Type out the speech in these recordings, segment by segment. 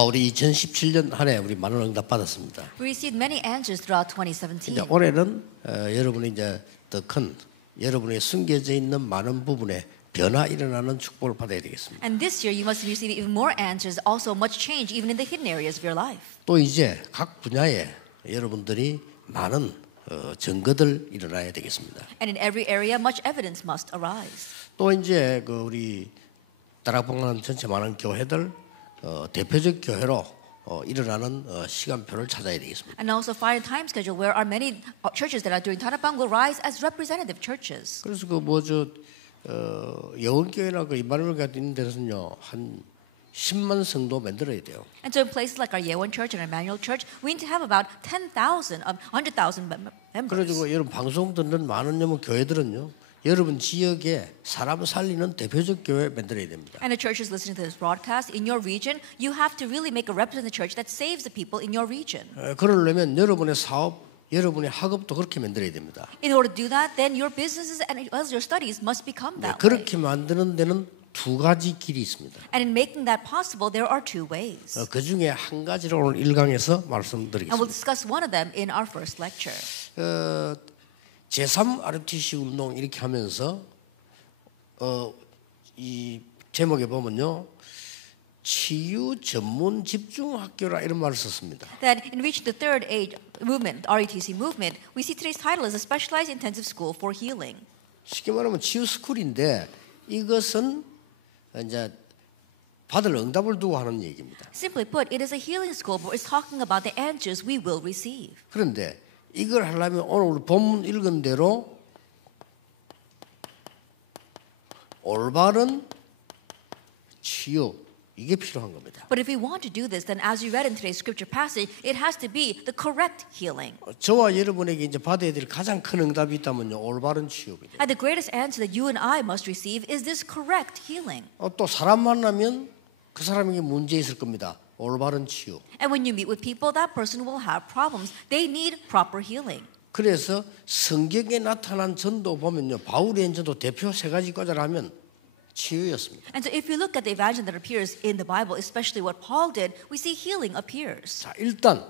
우리 2017년 한 해 우리 많은 응답 받았습니다. We received many answers throughout 2017. 이제 올해는 여러분이 이제 더 큰 여러분의 숨겨져 있는 많은 부분에 변화 일어나는 축복을 받아야 되겠습니다. And this year you must receive even more answers, also much change even in the hidden areas of your life. 또 이제 각 분야에 여러분들이 많은 증거들 일어나야 되겠습니다. And in every area much evidence must arise. 또 이제 그 우리 다락방하는 전체 많은 교회들 대표적 교회로 일어나는 시간표를 찾아야 되겠습니다. And also find a time schedule where our many churches that are doing Tarapang will rise as representative churches. 그래서 그 여원교회나 그 이마누엘 같은 있는 데서는요 한 10만 성도 만들어야 돼요. And so in places like our Yewon Church and Emmanuel Church, we need to have about 100,000 members. 그래가지고 여러분 방송 듣는 많은 교회들은요. 여러분 지역에 사람 살리는 대표적 교회 만들어야 됩니다. And the churches listening to this broadcast in your region, you have to really make a representative church that saves the people in your region. 그러려면 여러분의 사업, 여러분의 학업도 그렇게 만들어야 됩니다. In order to do that, then your businesses and as your studies must become that way. 그렇게 만드는 데는 두 가지 길이 있습니다. And in making that possible, there are two ways. 그 중에 한 가지를 오늘 1강에서 말씀드리겠습니다. And we'll discuss one of them in our first lecture. 제3 RTC 운동 이렇게 하면서 이 제목에 보면요. 치유 전문 집중 학교라 이런 말을 썼습니다. That in reaching the third age movement, RETC movement, we see today's title as a specialized intensive school for healing. 쉽게 말하면 치유 스쿨인데 이것은 이제 받을 응답을 두고 하는 얘기입니다. Simply put, it is a healing school, but it's talking about the answers we will receive. 그런데 이걸 하려면 오늘 본문 읽은 대로 올바른 치유 이게 필요한 겁니다. But if we want to do this, then as you read in today's scripture passage, it has to be the correct healing. 저와 여러분에게 이제 받아야 될 가장 큰 응답이 있다면요, 올바른 치유입니다. And the greatest answer that you and I must receive is this correct healing. 또 사람 만나면 그 사람에게 문제 있을 겁니다. 올바른 치유. And when you meet with people, that person will have problems. They need proper healing. 그래서 성경에 나타난 전도 보면요, 바울의 전도 대표 세 가지 꽂아라면 치유였습니다. And so if you look at the evangelism that appears in the Bible, especially what Paul did, we see healing appears. 자, 일단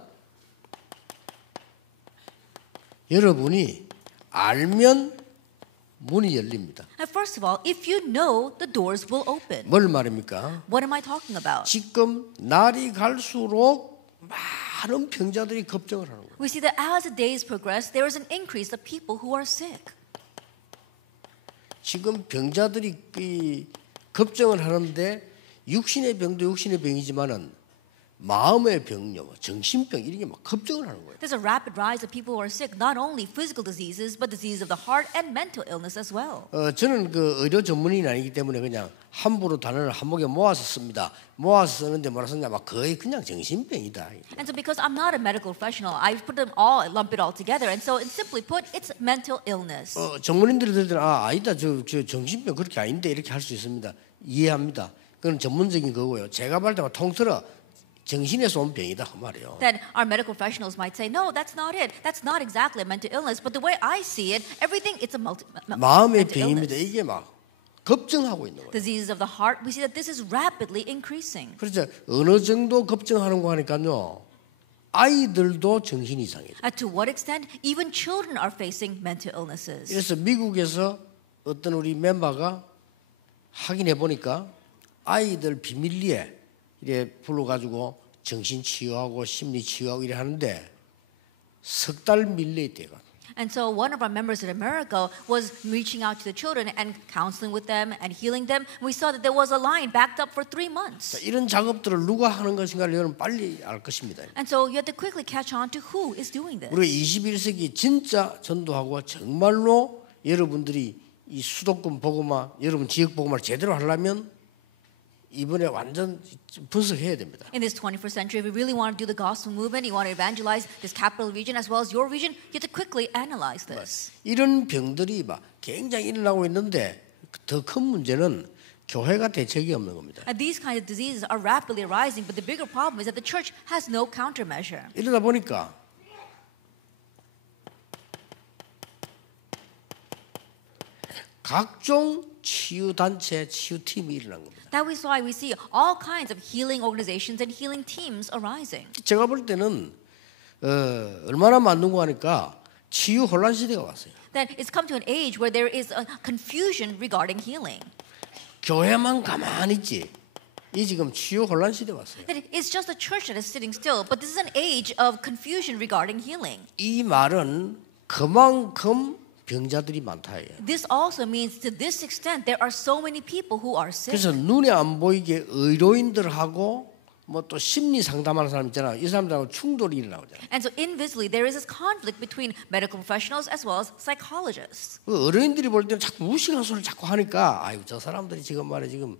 여러분이 알면 문이 열립니다. And first of all, if you know, the doors will open. 뭘 말입니까? What am I talking about? 지금 날이 갈수록 많은 병자들이 걱정을 하는 거예요. We see that as the days progress, there is an increase of people who are sick. 지금 병자들이 걱정을 하는데 육신의 병도 육신의 병이지만은 마음의 병요, 정신병 이런 게 막 걱정을 하는 거예요. There's a rapid rise of people who are sick, not only physical diseases, but disease of the heart and mental illness as well. 저는 그 의료 전문인이 아니기 때문에 그냥 함부로 단어를 한목에 모아서 씁니다. 모아서 쓰는데 뭐라 썼냐, 막 거의 그냥 정신병이다. And so because I'm not a medical professional, I put them all, lump it all together. And so simply put, it's mental illness. 전문인들이 들으면 아니다, 저 정신병 그렇게 아닌데 이렇게 할 수 있습니다. 이해합니다. 그건 전문적인 거고요. 제가 말 때마다 통틀어 정신에서 온 병이다 그 말이에요. Then our medical professionals might say, no, that's not it. That's not exactly a mental illness. But the way I see it, everything it's a 마음의 mental 병입니다. illness. 이게 막 걱정하고 있는 거예요. Diseases of the heart, we see that this is rapidly increasing. 그래서 어느 정도 걱정하는 거 하니까요. 아이들도 정신 이상해요. And to what extent, even children are facing mental illnesses. 그래서 미국에서 어떤 우리 멤버가 확인해 보니까 아이들 비밀리에 이래 불러가지고 정신 치유하고 심리 치유하고 이래 하는데 석 달 밀려 있대요. And so one of our members in America was reaching out to the children and counseling with them and healing them. We saw that there was a line backed up for 3 months. 자, 이런 작업들을 누가 하는 것인가를 여러분 빨리 알 것입니다. And so you have to quickly catch on to who is doing this. 우리 21세기 진짜 전도하고 정말로 여러분들이 이 수도권 복음화, 여러분 지역 복음화를 제대로 하려면 이번에 완전 분석해야 됩니다. In this 21st century, if we really want to do the gospel movement, you want to evangelize this capital region as well as your region, you have to quickly analyze this. 이런 병들이 막 굉장히 일어나고 있는데 더 큰 문제는 교회가 대책이 없는 겁니다. And these kinds of diseases are rapidly arising, but the bigger problem is that the church has no countermeasure. 이러다 보니까 각종 치유 단체, 치유팀이 일어난 겁니다. That is why we see all kinds of healing organizations and healing teams arising. 제가 볼 때는 얼마나 맞는고 하니까 치유 혼란 시대가 왔어요. That it's come to an age where there is a confusion regarding healing. 교회만 가만히 있지. 이 지금 치유 혼란 시대 왔어요. That it's just the church that is sitting still, but this is an age of confusion regarding healing. 이 말은 그만큼 병자들이 많다예요. This also means to this extent there are so many people who are sick. 그래서 눈에 안 보이게 의료인들하고 뭐 또 심리 상담하는 사람 있잖아요. 이 사람들하고 충돌이 일어나잖아요. And so invisibly there is this conflict between medical professionals as well as psychologists. 그 어른들이 볼 때는 자꾸 무식한 소리를 자꾸 하니까 아유 저 사람들이 지금 말해 지금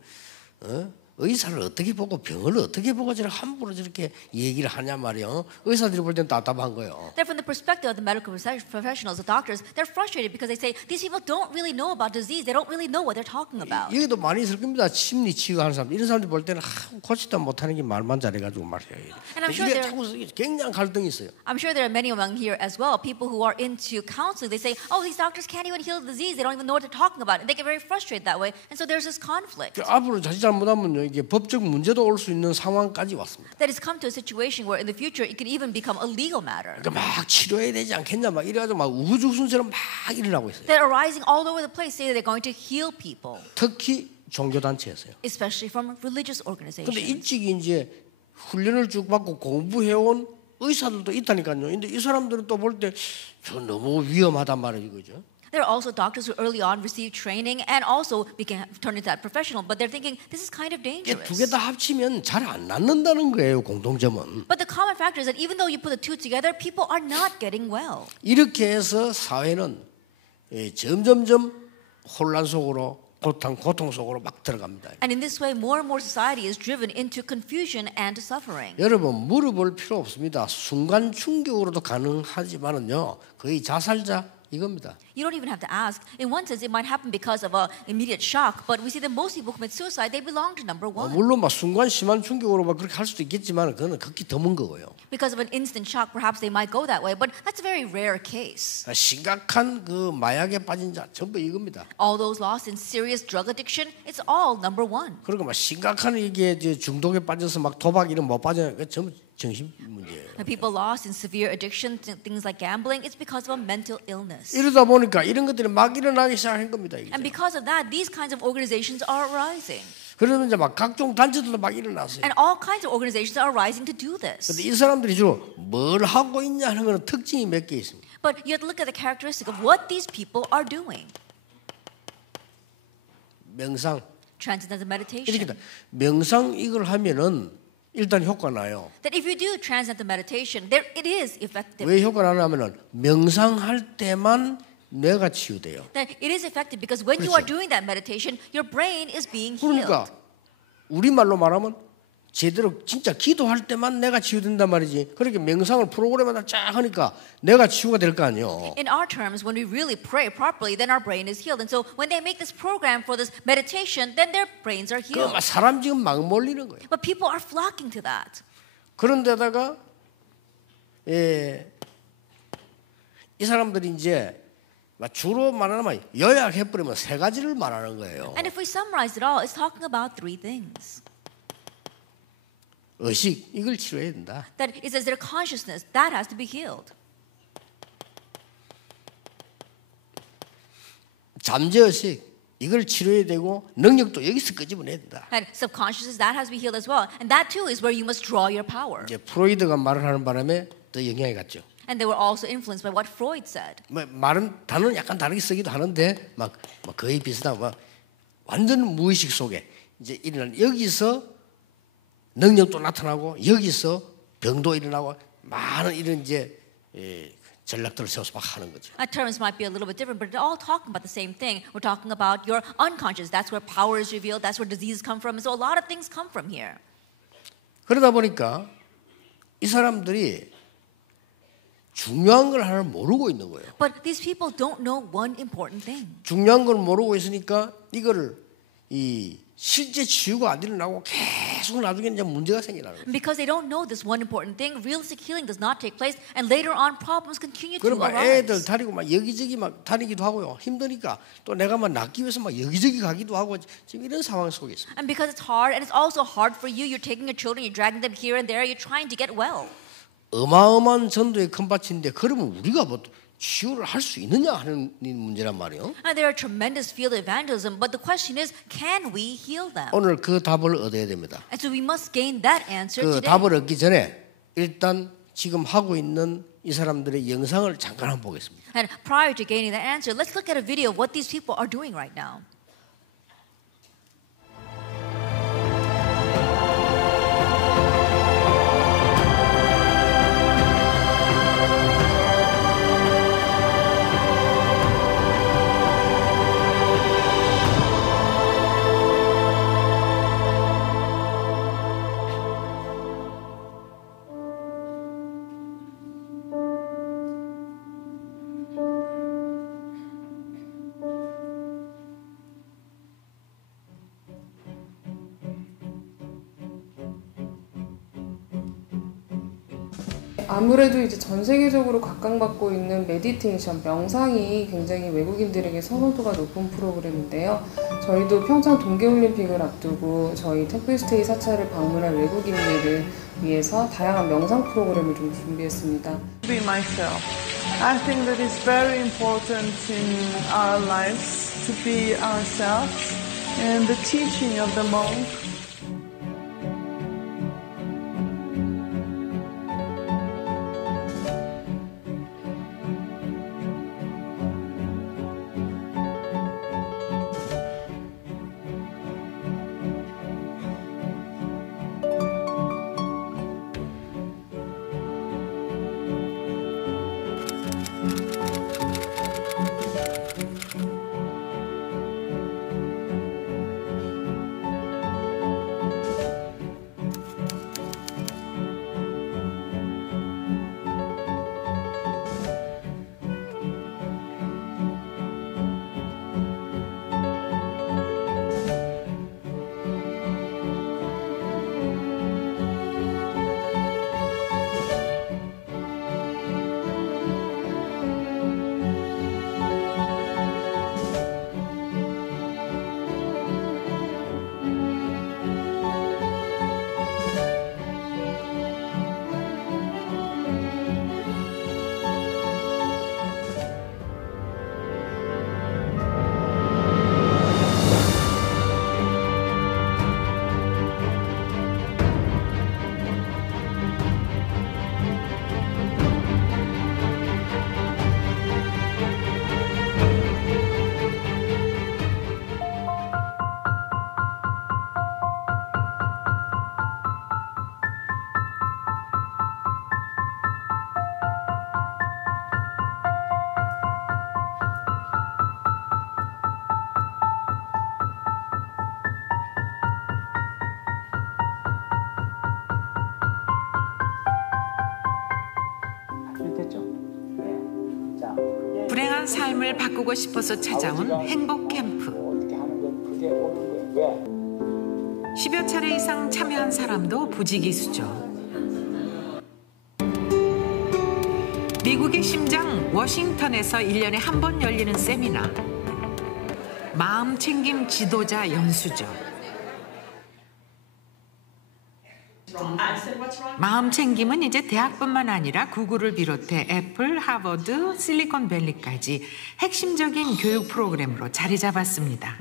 의사를 어떻게 보고 병을 어떻게 보고 저렇게 함부로 저렇게 얘기를 하냐 말이요. 의사들이 볼 때는 답답한 거예요. That from the perspective of the medical professionals, the doctors, they're frustrated because they say these people don't really know about disease. They don't really know what they're talking about. 여기도 많이 있을 겁니다. 심리 치유하는 사람 이런 사람들 볼 때는 고치다 못하는 게 말만 잘해가지고 말이에요. And I'm sure 이게 there- 자꾸 굉장한 갈등이 있어요. I'm sure there are many among here as well, people who are into counseling. They say, oh, these doctors can't even heal the disease. They don't even know what they're talking about. And they get very frustrated that way. And so there's this conflict. 앞으로 자칫 잘못하면요 이게 법적 문제도 올 수 있는 상황까지 왔습니다. That has come to a situation where in the future it could even become a legal matter. 그러니까 막 치료해야 되지 않겠냐 막 이래가지고 막 우후죽순처럼 막 일어나고 있어요. That are arising all over the place say that they're going to heal people, 특히 종교 단체에서요. especially from religious 근데 organizations. 일찍 이제 훈련을 쭉 받고 공부해온 의사들도 있다니까요. 근데 이 사람들은 또 볼 때 저 너무 위험하단 말이죠, 그죠? There are also doctors who early on received training and also turned into that professional, but they're thinking this is kind of 이게 두 개 dangerous. 다 합치면 잘 안 낫는다는 거예요, 공통점은. But the common factor is that even though you put the two together, people are not getting well. 이렇게 해서 사회는 점점점 혼란 속으로 고통 속으로 막 들어갑니다. And in this way, more and more society is driven into confusion and suffering. 여러분 물어볼 필요 없습니다. 순간 충격으로도 가능하지만은요 거의 자살자 이겁니다. You don't even have to ask. In one sense, it might happen because of an immediate shock, but we see that most people who commit suicide, they belong to number one. 물론 막 순간 심한 충격으로 막 그렇게 할 수도 있겠지만 그거는 극히 드문 거고요. Because of an instant shock, perhaps they might go that way, but that's a very rare case. 심각한 그 마약에 빠진 자 전부 이겁니다. All those lost in serious drug addiction, it's all number one. 그리고 막 심각한 이게 이제 중독에 빠져서 막 도박 이런 못 빠져 그 전부 정신 문제예요. The people lost in severe addiction, things like gambling, it's because of a mental illness. 이러다 보니까 이런 것들이 막 일어나기 시작한 겁니다. 이게. And because of that, these kinds of organizations are arising. 그러면 이제 막 각종 단체들도 막 일어났어요. And all kinds of organizations are arising to do this. 근데 이 사람들이 주로 뭘 하고 있냐 하는 거는 특징이 몇 개 있습니다. But you have to look at the characteristic of what these people are doing. 명상. Transcendental meditation. 이렇게 명상 이걸 하면은 일단 효과 나요. That if you do transcendental meditation, there it is effective. 왜 효과 나냐면은 명상할 때만 뇌가 치유돼요. That it is effective because when you are 그렇죠. doing that meditation, your brain is being healed. 그러니까 우리말로 말하면 제대로 진짜 기도할 때만 내가 치유된단 말이지. 그렇게 명상을 프로그램마다 쫙 하니까 내가 치유가 될 거 아니에요. In our terms, when we really pray properly, then our brain is healed. And so when they make this program for this meditation, then their brains are 그 healed. 사람 지금 막 몰리는 거예요. But people are flocking to that. 그런데다가 이 사람들이 이제 주로 말하면 요약해버리면 세 가지를 말하는 거예요. And if we summarize it all, it's talking about three things. 의식 이걸 치료해야 된다. That it says their consciousness, that has to be healed. 잠재의식 이걸 치료해야 되고 능력도 여기서 끄집어내야 된다. And subconsciousness, that has to be healed as well. And that too is where you must draw your power. 이제 프로이드가 말을 하는 바람에 더 영향이 갔죠. And they were also influenced by what Freud said. 뭐 말은 단어는 약간 다르게 쓰기도 하는데 막 거의 비슷하고 완전 무의식 속에 이제 일어난 여기서 능력도 나타나고 여기서 병도 일어나고 많은 이런 이제 전략들을 세워서 막 하는 거죠. Terms might be a little bit different, but they're all talking about the same thing. We're talking about your unconscious. That's where power is revealed. That's where diseases come from. So a lot of things come from here. 그러다 보니까 이 사람들이 중요한 걸 하나 모르고 있는 거예요. But these people don't know one important thing. 중요한 걸 모르고 있으니까 이거를 이 실제 치유가 안 일어나고 계속 나중에 이제 문제가 생기나는 거예요. Because they don't know this one important thing, realistic healing does not take place, and later on problems continue to 그럼 막 애들 arise. 다니고 막 여기저기 막 다니기도 하고요. 힘드니까 또 내가 막 낫기 위해서 막 여기저기 가기도 하고 지금 이런 상황 속에 있습니다. And because it's hard, and it's also hard for you, you're taking your children, you're dragging them here and there, you're trying to get well. 어마어마한 전도의 큰 밭인데 그러면 우리가 뭐 치유를 할 수 있느냐 하는 문제란 말이에요. And there are tremendous field evangelism, but the question is, can we heal them? 오늘 그 답을 얻어야 됩니다. And so we must gain that answer 그 today. 답을 얻기 전에 일단 지금 하고 있는 이 사람들의 영상을 잠깐 한번 보겠습니다. And prior to gaining that answer, let's look at a video of what these people are doing right now. 아무래도 이제 전 세계적으로 각광받고 있는 메디테이션, 명상이 굉장히 외국인들에게 선호도가 높은 프로그램인데요. 저희도 평창 동계올림픽을 앞두고 저희 템플스테이 사찰을 방문할 외국인들을 위해서 다양한 명상 프로그램을 좀 준비했습니다. Be myself. I think that it's very important in our lives to be ourselves, and the teaching of the monk 불행한 삶을 바꾸고 싶어서 찾아온 행복 캠프. 10여 차례 이상 참여한 사람도 부지기수죠. 미국의 심장 워싱턴에서 1년에 한 번 열리는 세미나. 마음챙김 지도자 연수죠. 마음챙김은 이제 대학뿐만 아니라 구글을 비롯해 애플, 하버드, 실리콘밸리까지 핵심적인 교육 프로그램으로 자리 잡았습니다.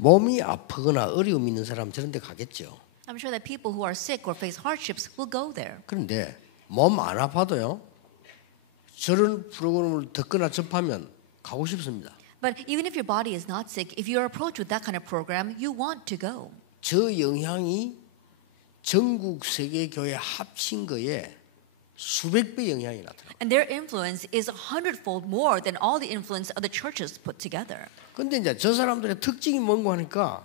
몸이 아프거나 어려움 있는 사람 저런 데 가겠죠. I'm sure that people who are sick or face hardships will go there. 그런데 몸 안 아파도요. 저런 프로그램을 듣거나 접하면 가고 싶습니다. But even if your body is not sick, if you're approached with that kind of program, you want to go. 저 영향이 전국 세계 교회 합친 거에 수백 배 영향이 나타나요. And their influence is 100-fold more than all the influence of the churches put together. 근데 이제 저 사람들의 특징이 뭔가 하니까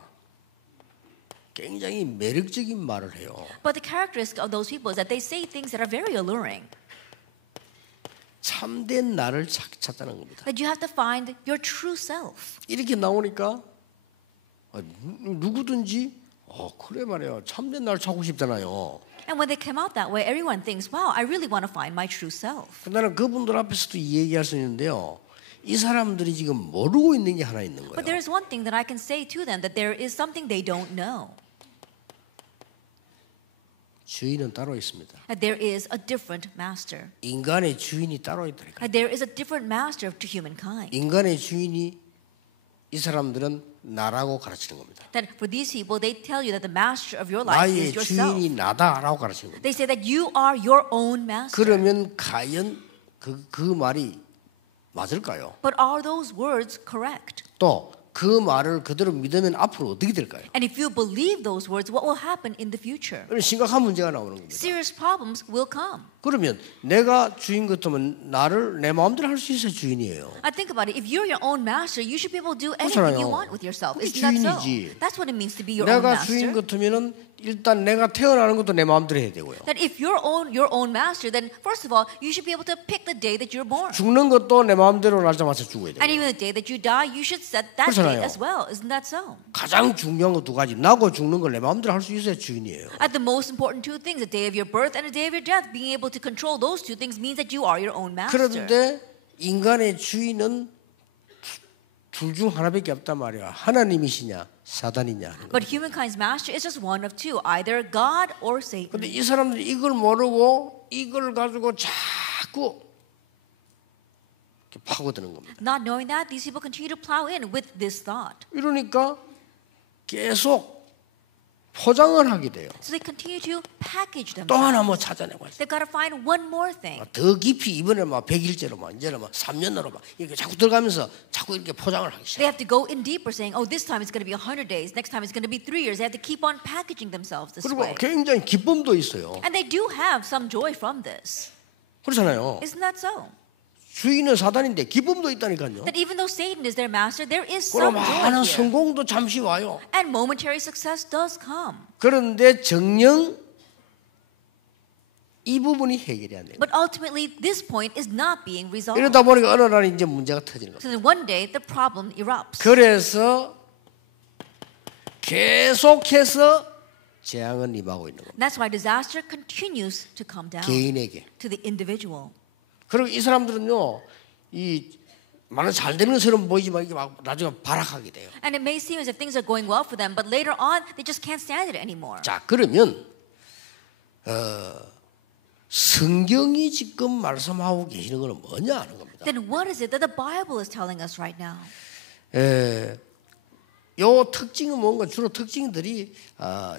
굉장히 매력적인 말을 해요. But the characteristic of those people is that they say things that are very alluring. 참된 나를 찾자는 겁니다. That you have to find your true self. 이렇게 나오니까 누구든지 그래 말이야 참된 나를 찾고 싶잖아요. And when they come out that way, everyone thinks, wow, I really want to find my true self. 나는 그분들 앞에서도 이 얘기할 수 있는데요. 이 사람들이 지금 모르고 있는 게 하나 있는 거예요. But there is one thing that I can say to them, that there is something they don't know. 주인은 따로 있습니다. That there is a different master. 인간의 주인이 따로 있다니까. That there is a different master to humankind. 인간의 주인이 이 사람들은 나라고 가르치는 겁니다. That for these people, they tell you that the master of your life 나의 is yourself. 주인이 나다라고 가르치는 겁니다. They say that you are your own master. 그러면 과연 그 말이 맞을까요? But are those words correct? 또 그 말을 그대로 믿으면 앞으로 어떻게 될까요? And if you believe those words, what will happen in the future? 심각한 문제가 나오는 겁니다. Serious problems will come. 그러면 내가 주인 같으면 나를 내 마음대로 할 수 있어야 주인이에요. I think about it. If you're your own master, you should be able to do 그렇잖아요. anything you want with yourself. 그게 Isn't that so? 주인이지. That's what it means to be your own 내가 주인 master. 같으면은 일단 내가 태어나는 것도 내 마음대로 해야 되고요. That if you're your own master, then first of all, you should be able to pick the day that you're born. 죽는 것도 내 마음대로 날짜 맞춰 죽어야 돼요. And even the day that you die, you should set that 그렇잖아요. date as well. Isn't that so? 가장 중요한 거 두 가지. 나고 죽는 걸 내 마음대로 할 수 있어야 주인이에요. At the most important two things, the day of your birth and the day of your death, being able to control those two things means that you are your own master. 그런데 인간의 주인은 둘 중 하나밖에 없단 말이야. 하나님이시냐 사단이냐 하는 거. But humankind's master is just one of two, either God or Satan. 근데 이 사람들이 이걸 모르고 이걸 가지고 자꾸 이렇게 파고드는 겁니다. Not knowing that, these people continue to plow in with this thought. 이러니까 계속 포장을 하게 돼요. So they continue to package 또 themselves. 하나 뭐 찾아내고 있어요. They've got to find one more thing. 더 깊이 이번에 막 100일째로 막 이제는 막 3년으로 막 이렇게 자꾸 들어가면서 자꾸 이렇게 포장을 하기 시작. They have to go in deeper, saying, "Oh, this time it's going to be 100 days. Next time it's going to be 3 years." They have to keep on packaging themselves this 그리고 way. 굉장히 기쁨도 있어요. And they do have some joy from this. 그렇잖아요. Isn't that so? 주인은 사단인데 기쁨도 있다니까요. That even though Satan is their master, there is 그럼 some joy 많은 here. 성공도 잠시 와요. And momentary success does come. 그런데 정녕 이 부분이 해결이 안 돼요. But ultimately, this point is not being resolved. 이러다 보니까 어느 날 이제 문제가 터지는 거예요. So then one day, the problem erupts. 그래서 계속해서 재앙은 임하고 있는 겁니다. That's why disaster continues to come down 개인에게. to the individual. 그리고 이 사람들은요, 이 많은 잘 되는 것처럼 보이지만 이게 막 나중에 발악하게 돼요. And it may seem as if things are going well for them, but later on, they just can't stand it anymore. 자, 그러면 성경이 지금 말씀하고 계시는 것은 뭐냐 하는 겁니다. Then what is it that the Bible is telling us right now? 요 특징은 뭔가 주로 특징들이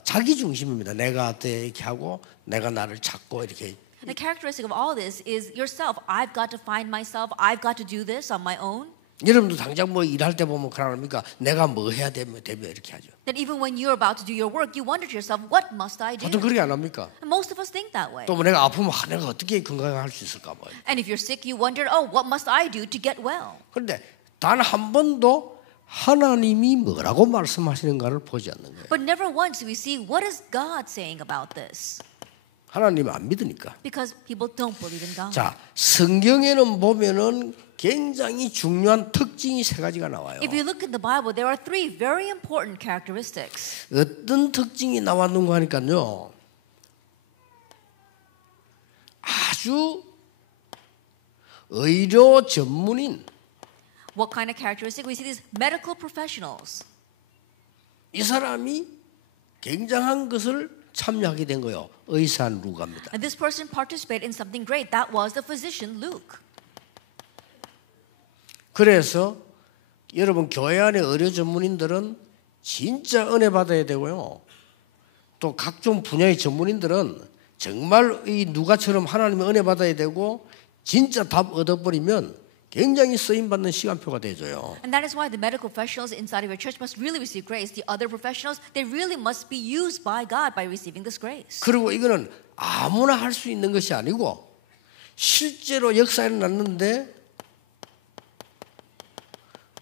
자기 중심입니다. 내가 이렇게 하고 내가 나를 찾고 이렇게. The characteristic of all this is yourself. I've got to find myself. I've got to do this on my own. 여러분도 당장 뭐 일할 때 보면 그러니까 내가 뭐 해야 되면 이렇게 하죠. That even when you're about to do your work, you wonder to yourself, what must I do? 보통 그렇게 안 합니까? And most of us think that way. 또 뭐 내가 아프면 내가 어떻게 건강할 수 있을까 뭐. And if you're sick, you wonder, oh, what must I do to get well? 그런데 단 한 번도 하나님이 뭐라고 말씀하시는가를 보지 않는 거예요. But never once do we see what is God saying about this. 하나님을 안 믿으니까. Because people don't believe in God. 자, 성경에는 보면은 굉장히 중요한 특징이 세 가지가 나와요. If you look in the Bible, there are three very important characteristics. 어떤 특징이 나왔는가 하니까요. 아주 의료 전문인 What kind of characteristic? We see these medical professionals. 이 사람이 굉장한 것을 참여하게 된 거예요. 의사 루가입니다. And this person participated in something great. That was the physician Luke. 그래서 여러분 교회 안에 의료 전문인들은 진짜 은혜 받아야 되고요. 또 각종 분야의 전문인들은 정말 이 누가처럼 하나님의 은혜 받아야 되고 진짜 답 얻어버리면 굉장히 쓰임받는 시간표가 되줘요. And that is why the medical professionals inside of your church must really receive grace. The other professionals, they really must be used by God by receiving this grace. 그리고 이거는 아무나 할 수 있는 것이 아니고 실제로 역사에 났는데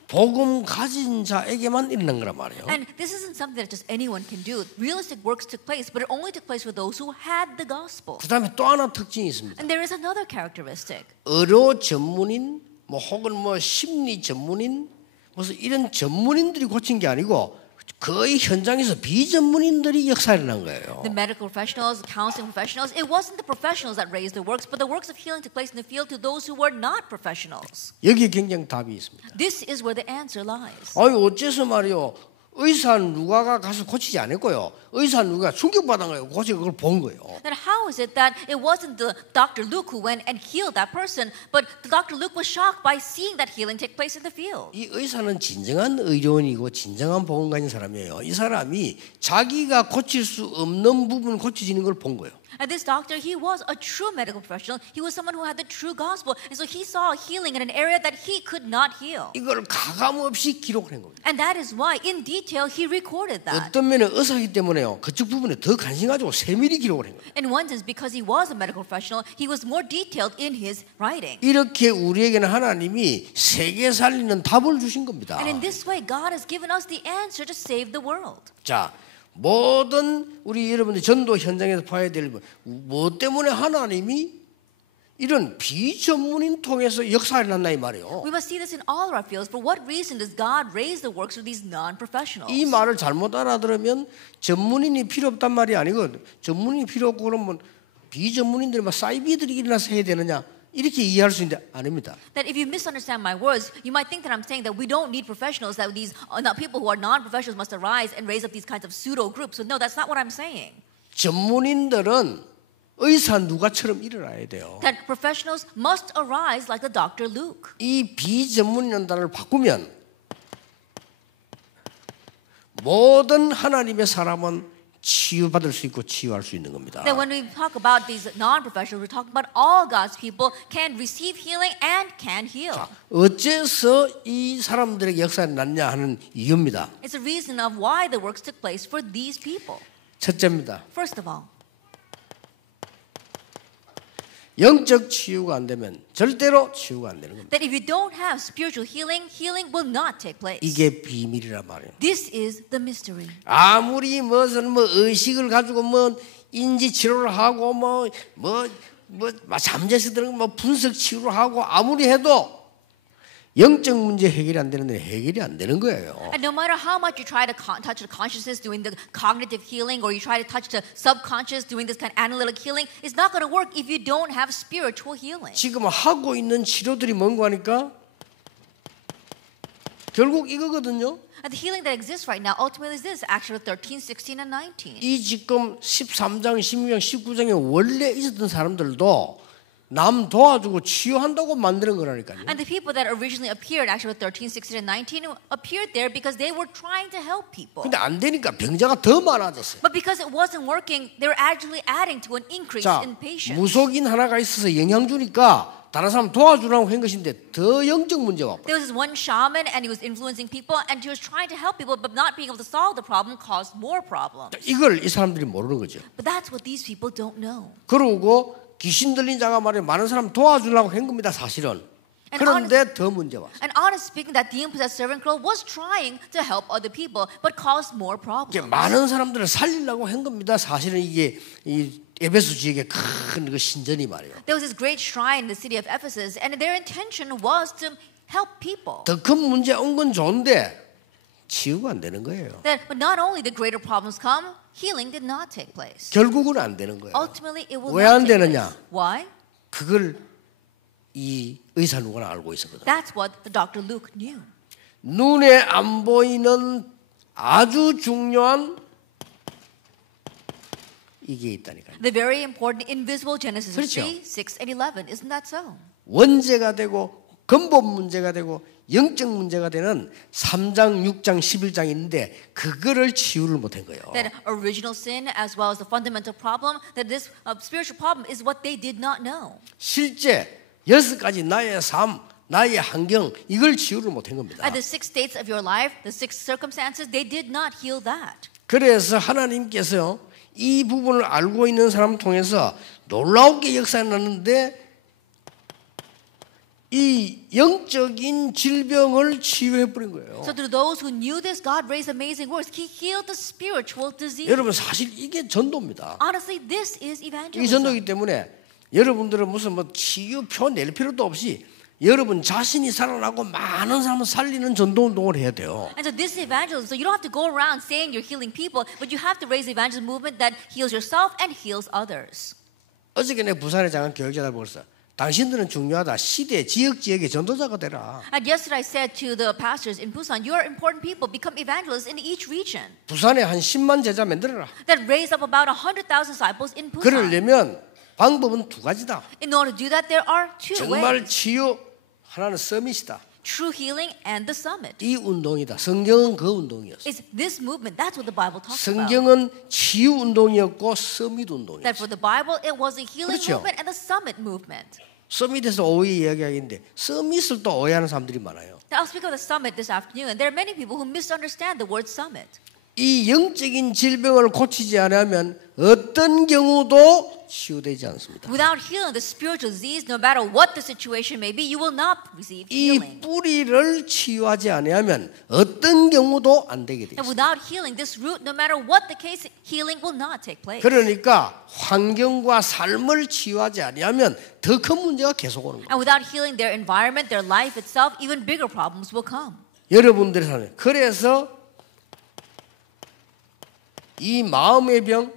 복음 가진 자에게만 일어난 거란 말이에요. And this isn't something that just anyone can do. Realistic works took place, but it only took place for those who had the gospel. 그 다음에 또 하나 특징이 있습니다. And there is another characteristic. 의료 전문인 뭐 혹은 뭐 심리 전문인 무슨 이런 전문인들이 고친 게 아니고 거의 현장에서 비전문인들이 역사에 일어난 거예요. The medical professionals, counseling professionals, it wasn't the professionals that raised the works, but the works of healing took place in the field to those who were not professionals. 여기에 굉장히 답이 있습니다. This is where the answer lies. 아니 어째서 말이요? 의사 누가가 가서 고치지 않았고요. 의사 누가 충격받은 거예요. 고쳐 그걸 본 거예요. Then how is it that it wasn't the Dr. Luke who went and healed that person, but Dr. Luke was shocked by seeing that healing take place in the field? 이 의사는 진정한 의료인이고 진정한 복음 가진 사람이에요. 이 사람이 자기가 고칠 수 없는 부분 고쳐지는 걸 본 거예요. And this doctor, he was a true medical professional. He was someone who had the true gospel. And so he saw healing in an area that he could not heal. 이걸 가감 없이 기록을 한 겁니다. And that is why, in detail, he recorded that. 어떤 면에 의사이기 때문에요. 그쪽 부분에 더 관심 가지고 세밀히 기록을 한 거예요. In one sense, because he was a medical professional, he was more detailed in his writing. 이렇게 우리에게는 하나님이 세계 살리는 답을 주신 겁니다. And in this way, God has given us the answer to save the world. 자, 모든 우리 여러분들 전도 현장에서 봐야 될 뭐 때문에 하나님이 이런 비전문인 통해서 역사를 났나 이 말이에요. We must see this in all of our fields. For what reason does God raise the works of these non-professionals? 이 말을 잘못 알아들으면 전문인이 필요 없단 말이 아니고 전문인이 필요 없고 그러면 비전문인들이 막 사이비들이 일어나서 해야 되느냐 이렇게 이해할 수 있는데 아닙니다. That if you misunderstand my words, you might think that I'm saying that we don't need professionals, that these people who are non-professionals must arise and raise up these kinds of pseudo groups. So no, that's not what I'm saying. 전문인들은 의사 누가처럼 일어나야 돼요. That professionals must arise like the Dr. Luke. 이 비전문이라는 단어를 바꾸면 모든 하나님의 사람은 치유받을 수 있고 치유할 수 있는 겁니다. That when we talk about these non-professionals, we're talking about all God's people can receive healing and can heal. 어째서 이 사람들에게 역사가 났냐 하는 이유입니다. It's a reason of why the works took place for these people. 첫째입니다. First of all, 영적 치유가 안 되면 절대로 치유가 안 되는 겁니다. that if you don't have spiritual healing, healing will not take place. 이게 비밀이란 말이에요. This is the mystery. 아무리 무슨 뭐 의식을 가지고 뭐 인지 치료를 하고 뭐 잠재서 들은 뭐 분석 치료를 하고 아무리 해도 영적 문제 해결이 안 되는데 해결이 안 되는 거예요. And no matter how much you try to touch the consciousness doing the cognitive healing, or you try to touch the subconscious doing this kind of analytic healing, it's not going to work if you don't have spiritual healing. 지금 하고 있는 치료들이 뭔가 하니까 결국 이거거든요. And the healing that exists right now ultimately is this, Acts 13, 16, and 19. 이 지금 13장, 16장, 19장에 원래 있었던 사람들도 남 도와주고 치유한다고 만드는 거라니까요. And the people that originally appeared, actually 13, 16, and 19, appeared there because they were trying to help people. 근데 안 되니까 병자가 더 많아졌어요. But because it wasn't working, they were actually adding to an increase 자, in patients. 무속인 하나가 있어서 영향 주니까 다른 사람 도와주라고 한 것인데 더 영적 문제가 There was this one shaman and he was influencing people and he was trying to help people, but not being able to solve the problem caused more problems. 이걸 이 사람들이 모르는 거죠. But that's what these people don't know. 그러고 귀신 들린 자가 말이야 많은 사람 도와주려고 한 겁니다 사실은. 그런데 더 문제가 왔어요. And honestly speaking, that demon-possessed servant girl was trying to help other people, but caused more problems. 많은 사람들을 살리려고 한 겁니다. 사실은 이게 이 에베소 지역의 큰 그 신전이 말이에요. There was this great shrine in the city of Ephesus, and their intention was to help people. 더 큰 문제 온 건 좋은데 치유가 안 되는 거예요. But not only did greater problems come, healing did not take place. 결국은 안 되는 거예요. Ultimately, it will 왜 not 안 take 되느냐? place. Why? 그걸 이 의사 누구나 알고 있었거든. That's what the Dr. Luke knew. 눈에 안 보이는 아주 중요한 이게 있다니까요. The very important invisible Genesis 그렇죠. 3, 6, and 11. Isn't that so? 원죄가 되고 근본 문제가 되고 영적 문제가 되는 3장, 6장, 11장이 있는데 그거를 치유를 못한 거예요. That original sin as well as the fundamental problem, that this spiritual problem is what they did not know. 실제 6가지 나의 삶, 나의 환경 이걸 치유를 못한 겁니다. At the 6 states of your life, the 6 circumstances, they did not heal that. 그래서 하나님께서 이 부분을 알고 있는 사람 통해서 놀라우게 역사를 났는데 이 영적인 질병을 치유해 버린 거예요. So to those who knew this, God raised amazing works. He healed the spiritual disease. 여러분 사실 이게 전도입니다. Honestly, this is 이 evangelism. 전도이기 때문에 여러분들은 무슨 뭐 치유표 낼 필요도 없이 여러분 자신이 살아나고 많은 사람을 살리는 전도 운동을 해야 돼요. And so this is evangelism. So you don't have to go around saying you're healing people, but you have to raise the evangelism movement that heals yourself and heals others. 어저께 내 부산에 장한 교육자들 보고서 당신들은 중요하다. 시대, 지역의 전도자가 되라. And yesterday I said to the pastors in Busan, you are important people. Become evangelists in each region. 부산에 한 10만 제자 만들어라. That raised up about 100,000 disciples in Busan. 그러려면 방법은 두 가지다. In order to do that, there are two 정말 ways. 치유, 하나는 서밋이다. True healing and the summit. 이 운동이다. 성경은 그 운동이었어. It's this movement. That's what the Bible talks about. 성경은 치유 운동이었고 서밋 That 운동이었어. for the Bible, it was the healing 그렇죠. movement and the summit movement. 서밋에서 오해 이야기하기인데 서밋을 또 오해하는 사람들이 많아요. Now, I'll speak of the summit this afternoon, and there are many people who misunderstand the word summit. 이 영적인 질병을 고치지 않으면 어떤 경우도 치유되지 않습니다. Without healing the spiritual disease, no matter what the situation may be, you will not receive 이 healing. 뿌리를 치유하지 않으면 어떤 경우도 안 되게 돼 And 있어요. without healing this root, no matter what the case, healing will not take place. 그러니까 환경과 삶을 치유하지 않으면 더 큰 문제가 계속 오는 거예요. And without healing their environment, their life itself, even bigger problems will come. 여러분들이 사는 그래서 이 마음의 병,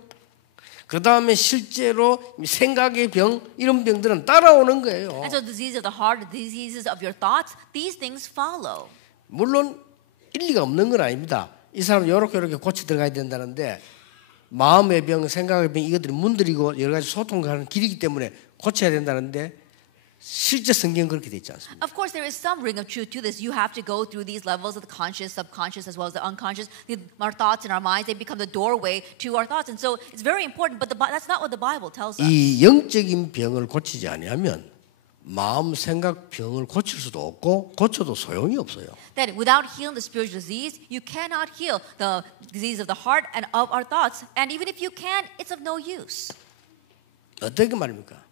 그 다음에 실제로 생각의 병 이런 병들은 따라오는 거예요. And so the disease of the heart, the diseases of your thoughts, these things follow. 물론 일리가 없는 건 아닙니다. 이 사람 이렇게 고쳐 들어가야 된다는데 마음의 병, 생각의 병 이것들이 문들이고 여러 가지 소통하는 길이기 때문에 고쳐야 된다는데 실제 성경은 그렇게 돼 있지 않습니다. Of course, there is some ring of truth to this. You have to go through these levels of the conscious, subconscious, as well as the unconscious. Our thoughts and our minds, they become the doorway to our thoughts. And so it's very important, but that's not what the Bible tells us. 이 영적인 병을 고치지 아니하면 마음, 생각 병을 고칠 수도 없고 고쳐도 소용이 없어요. That without healing the spiritual disease, you cannot heal the disease of the heart and of our thoughts. And even if you can, it's of no use. 어떻게 말입니까?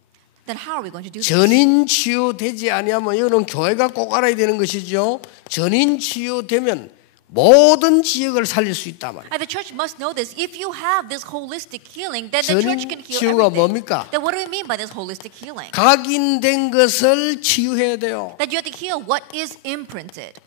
Then how are we going to do this? 전인 치유되지 아니하면 이거는 교회가 꼭 알아야 되는 것이죠. 전인 치유되면 모든 지역을 살릴 수 있다 말이에요. And the church must know this. If you have this holistic healing, then the church can heal 치유가 everything. 뭡니까? Then what do we mean by this holistic healing? 각인된 것을 치유해야 돼요. That you have to heal what is imprinted.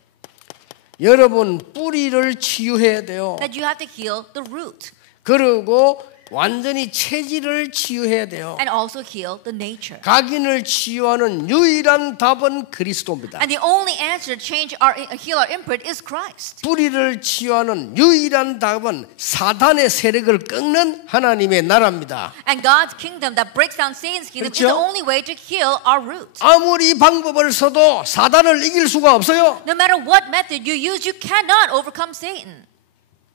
여러분 뿌리를 치유해야 돼요. That you have to heal the root. 그리고 완전히 체질을 치유해야 돼요. And also heal the nature. 각인을 치유하는 유일한 답은 그리스도입니다. And the only answer to change our heal our imprint is Christ. 뿌리를 치유하는 유일한 답은 사단의 세력을 꺾는 하나님의 나라입니다. And God's kingdom that breaks down Satan's kingdom is 그렇죠? the only way to heal our root. 아무리 방법을 써도 사단을 이길 수가 없어요. No matter what method you use, you cannot overcome Satan.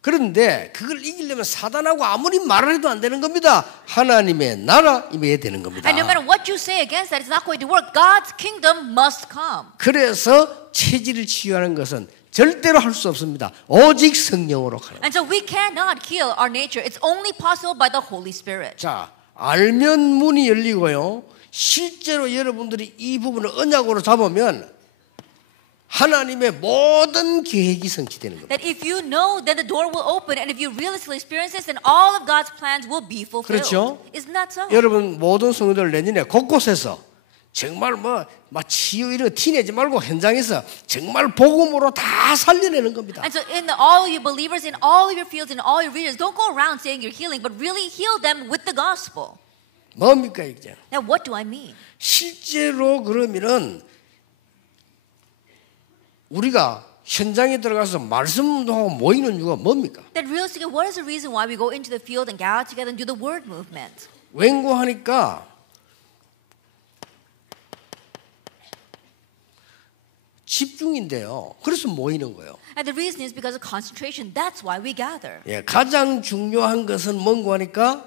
그런데 그걸 이기려면 사단하고 아무리 말을 해도 안 되는 겁니다. 하나님의 나라 임해야 되는 겁니다. And no matter what you say against that, it's not going to work. God's kingdom must come. 그래서 체질을 치유하는 것은 절대로 할 수 없습니다. 오직 성령으로 가는. And so we cannot heal our nature. It's only possible by the Holy Spirit. 자, 알면 문이 열리고요. 실제로 여러분들이 이 부분을 언약으로 잡으면 하나님의 모든 계획이 성취되는 겁니다. That if you know, then the door will open, and if you realistically experience this, then all of God's plans will be fulfilled. 그렇죠? Isn't that so? 여러분 모든 성도들 내년에 곳곳에서 정말 막 치유 이런 거 티내지 말고 현장에서 정말 복음으로 다 살려내는 겁니다. And so in all of your believers, in all of your fields, in all your regions, don't go around saying you're healing, but really heal them with the gospel. 뭡니까 이게? Now, what do I mean? 실제로 그러면은 우리가 현장에 들어가서 말씀하고 모이는 이유가 뭡니까? That realistically, what is the reason why we go into the field and gather together and do the word movement? 웬고하니까 집중인데요. 그래서 모이는 거예요. And the reason is because of concentration. That's why we gather. 예, 가장 중요한 것은 뭔고 하니까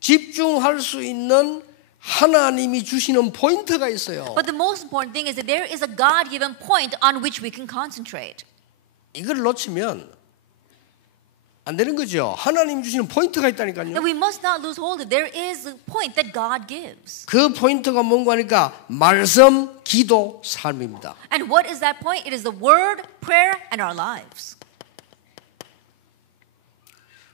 집중할 수 있는 하나님이 주시는 포인트가 있어요. But the most important thing is that there is a God-given point on which we can concentrate. 이걸 놓치면 안 되는 거죠. 하나님 주시는 포인트가 있다니까요. And we must not lose hold of. There is a point that God gives. 그 포인트가 뭔가 하니까 말씀, 기도, 삶입니다. And what is that point? It is the word, prayer, and our lives.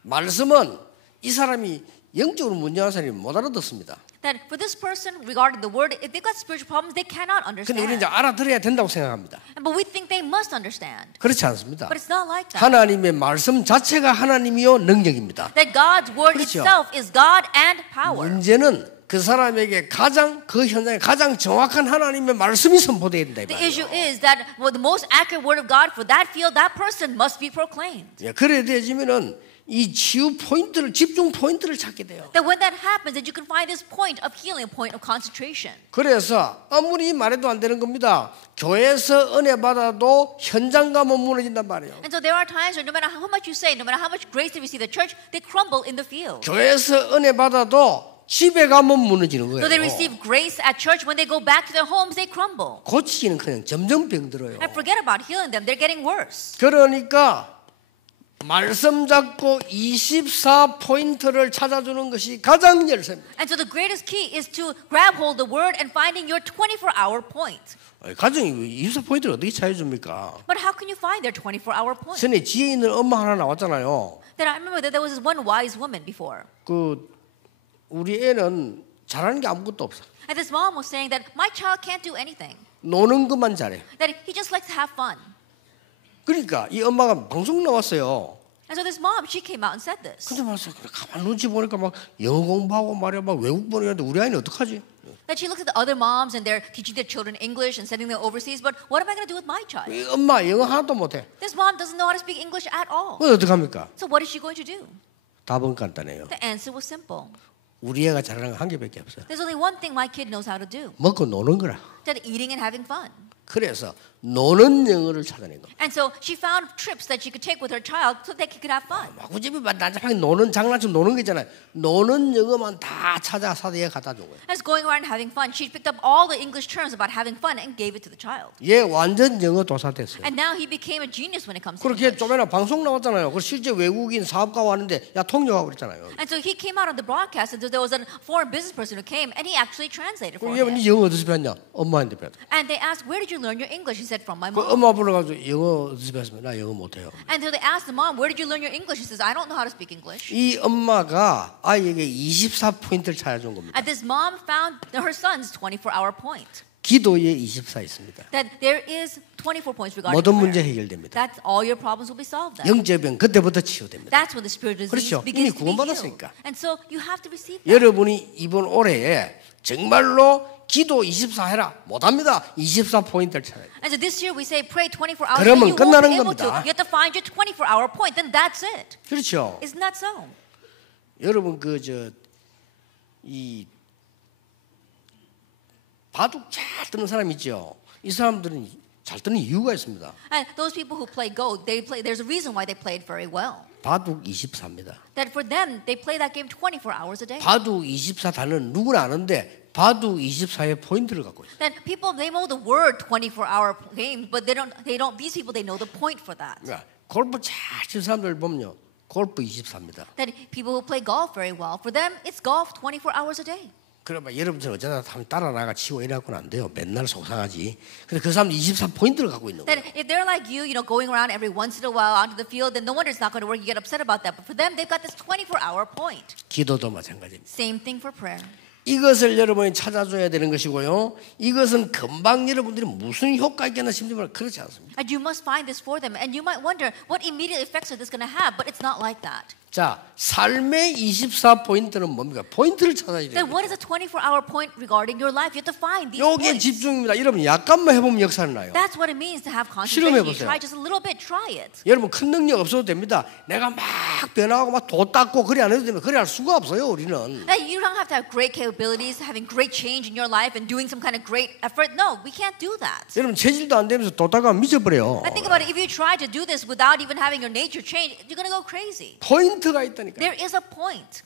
말씀은 이 사람이 영적으로 문제한 사람이 못 알아듣습니다. That for this person, regarding the word, if they've got spiritual problems, they cannot 근데 우리는 이제 understand. 알아들어야 된다고 생각합니다. But we think they must understand. 그렇지 않습니다. But it's not like that. 하나님의 말씀 자체가 하나님이요 능력입니다. That God's word 그렇죠. itself is God and power. 문제는 그 사람에게 가장 그 현장에 가장 정확한 하나님의 말씀이 선포되어야 된다 이 The 말이에요. issue is that the most accurate word of God for that field, that person must be proclaimed. 예, 그래야 되지면은 이 치유 포인트를 집중 포인트를 찾게 돼요. That when that happens, that you can find this point of healing, a point of concentration. 그래서 아무리 말해도 안 되는 겁니다. 교회에서 은혜 받아도 현장 가면 무너진단 말이에요. And so there are times where no matter how much you say, no matter how much grace they receive the church, they crumble in the field. 교회에서 은혜 받아도 집에 가면 무너지는 So they 거예요. receive grace at church. When they go back to their homes, they crumble. 고치기는 그냥 점점 병들어요. And forget about healing them. They're getting worse. 그러니까 말씀 잡고 24포인트를 찾아주는 것이 가장 열쇠입니다. And so the greatest key is to grab hold of the word and finding your 24-hour point. 가정이 24포인트를 어떻게 찾아줍니까? But how can you find their 24-hour point? 전에 지혜 있는 엄마 하나 나왔잖아요. Then I remember that there was this one wise woman before. 그 우리 애는 잘하는 게 아무것도 없어. And this mom was saying that my child can't do anything. 노는 것만 잘해. That he just likes to have fun. 그러니까 이 엄마가 방송 나왔어요. And so this mom, she came out and said this. 근데 말씀 가만 눈치 보니까 막 영어 공부하고 말이야 막 외국 보내는데 우리 아이는 어떡하지? That she looks at the other moms and they're teaching their children English and sending them overseas. But what am I going to do with my child? 이 엄마 영어 하나도 못해. This mom doesn't know how to speak English at all. 그럼 어떡합니까? So what is she going to do? 답은 간단해요. The answer was simple. 우리 애가 잘하는 거 한 개밖에 없어요. There's only one thing my kid knows how to do. 먹고 노는 거라. That eating and having fun. 그래서 노는 영어를 찾아낸 거. And so she found trips that she could take with her child so that he could have fun. 마구집이 난잡하게 노는 장난처럼 노는 거 있잖아요. 노는 영어만 다 찾아 사대에 갖다 준 거예요. As going around having fun, she picked up all the English terms about having fun and gave it to the child. 얘 완전 영어 도사 됐어요. And now he became a genius when it comes to 그렇게 English. 좀에나 방송 나왔잖아요. 그 실제 외국인 사업가 왔는데 야 통역하고 그랬잖아요. And so he came out on the broadcast and there was a foreign business person who came and he actually translated for 얘 him. 영어 어디서 배웠냐? 엄마한테 배웠다. And they asked, where did you learn your English? He said, from my 그 mom. 엄마 불러가지고 영어 어디서 배웠으면 나 영어 못해요. And so they asked the mom, where did you learn your English? He says, I don't know how to speak English. 이 엄마가 아이에게 24포인트를 찾아준 겁니다. And this mom found her son's 24-hour point. 기도에 24 있습니다. That there is 24 points regarding 모든 문제 prayer. 해결됩니다. That's all your problems will be solved. Then. 영적병 그때부터 치유됩니다. That's when the spiritual disease 그렇죠. begins 이미 to be healed. 구원받았으니까. And so you have to receive that. 여러분이 이번 올해에 정말로 기도 24 해라. 못합니다. 24포인트를 찾아야 돼요. And so this year we say pray 24 hours. 그러면 You won't 끝나는 be able to. 겁니다. You have to find your 24-hour point. Then that's it. 그렇죠. Isn't that so? 여러분 이 바둑 잘 뜨는 사람 있죠. 이 사람들은 잘 뜨는 이유가 있습니다. And those people who play Go, there's a reason why they play it very well. 바둑 24입니다. That for them, they play that game 24 hours a day. 바둑 24 단어는 누구나 아는데 바둑 24의 포인트를 갖고 있어요. That people, they know the word 24-hour game, but these people, they know the point for that. 그러니까 골프 잘 치는 사람들 보면요. 골프 24입니다. That people who play golf very well, for them, it's golf 24 hours a day. 그러면 여러분처럼 어쩌다 하면 따라 나가 치고 이래갖고는 안 돼요. 맨날 속상하지. 근데 그 사람들 24포인트를 갖고 있는 거예요. That if they're like you, going around every once in a while onto the field, then no wonder it's not going to work. You get upset about that. But for them, they've got this 24-hour point. 기도도 마찬가지입니다. Same thing for prayer. 이것을 여러분이 찾아줘야 되는 것이고요. 이것은 금방 여러분들이 무슨 효과 있겠나 싶지만 그렇지 않습니다. And you must find this for them. And you might wonder, what immediate effects are this going to have? But it's not like that. 자, 삶의 24포인트는 뭡니까? 포인트를 찾아야 돼요. Then what is the 24-hour point regarding your life? You have to find these 요게 points. 집중입니다. 여러분 약간만 해보면 역사는 나요. That's what it means to have 실험해 concentration. You 보세요. try just a little bit, try it. 여러분 큰 능력 없어도 됩니다. 내가 막 변화하고 막 도 닦고 그래 안 해도 됩니다. 그래 할 수가 없어요 우리는. Now, you don't have to have great capabilities, having great change in your life and doing some kind of great effort. No, we can't do that. 여러분 체질도 안 되면서 도 닦아면 미쳐버려요. I think about it, if you try to do this without even having your nature change, you're going to go crazy. 포인트가 있다니까. There is a point.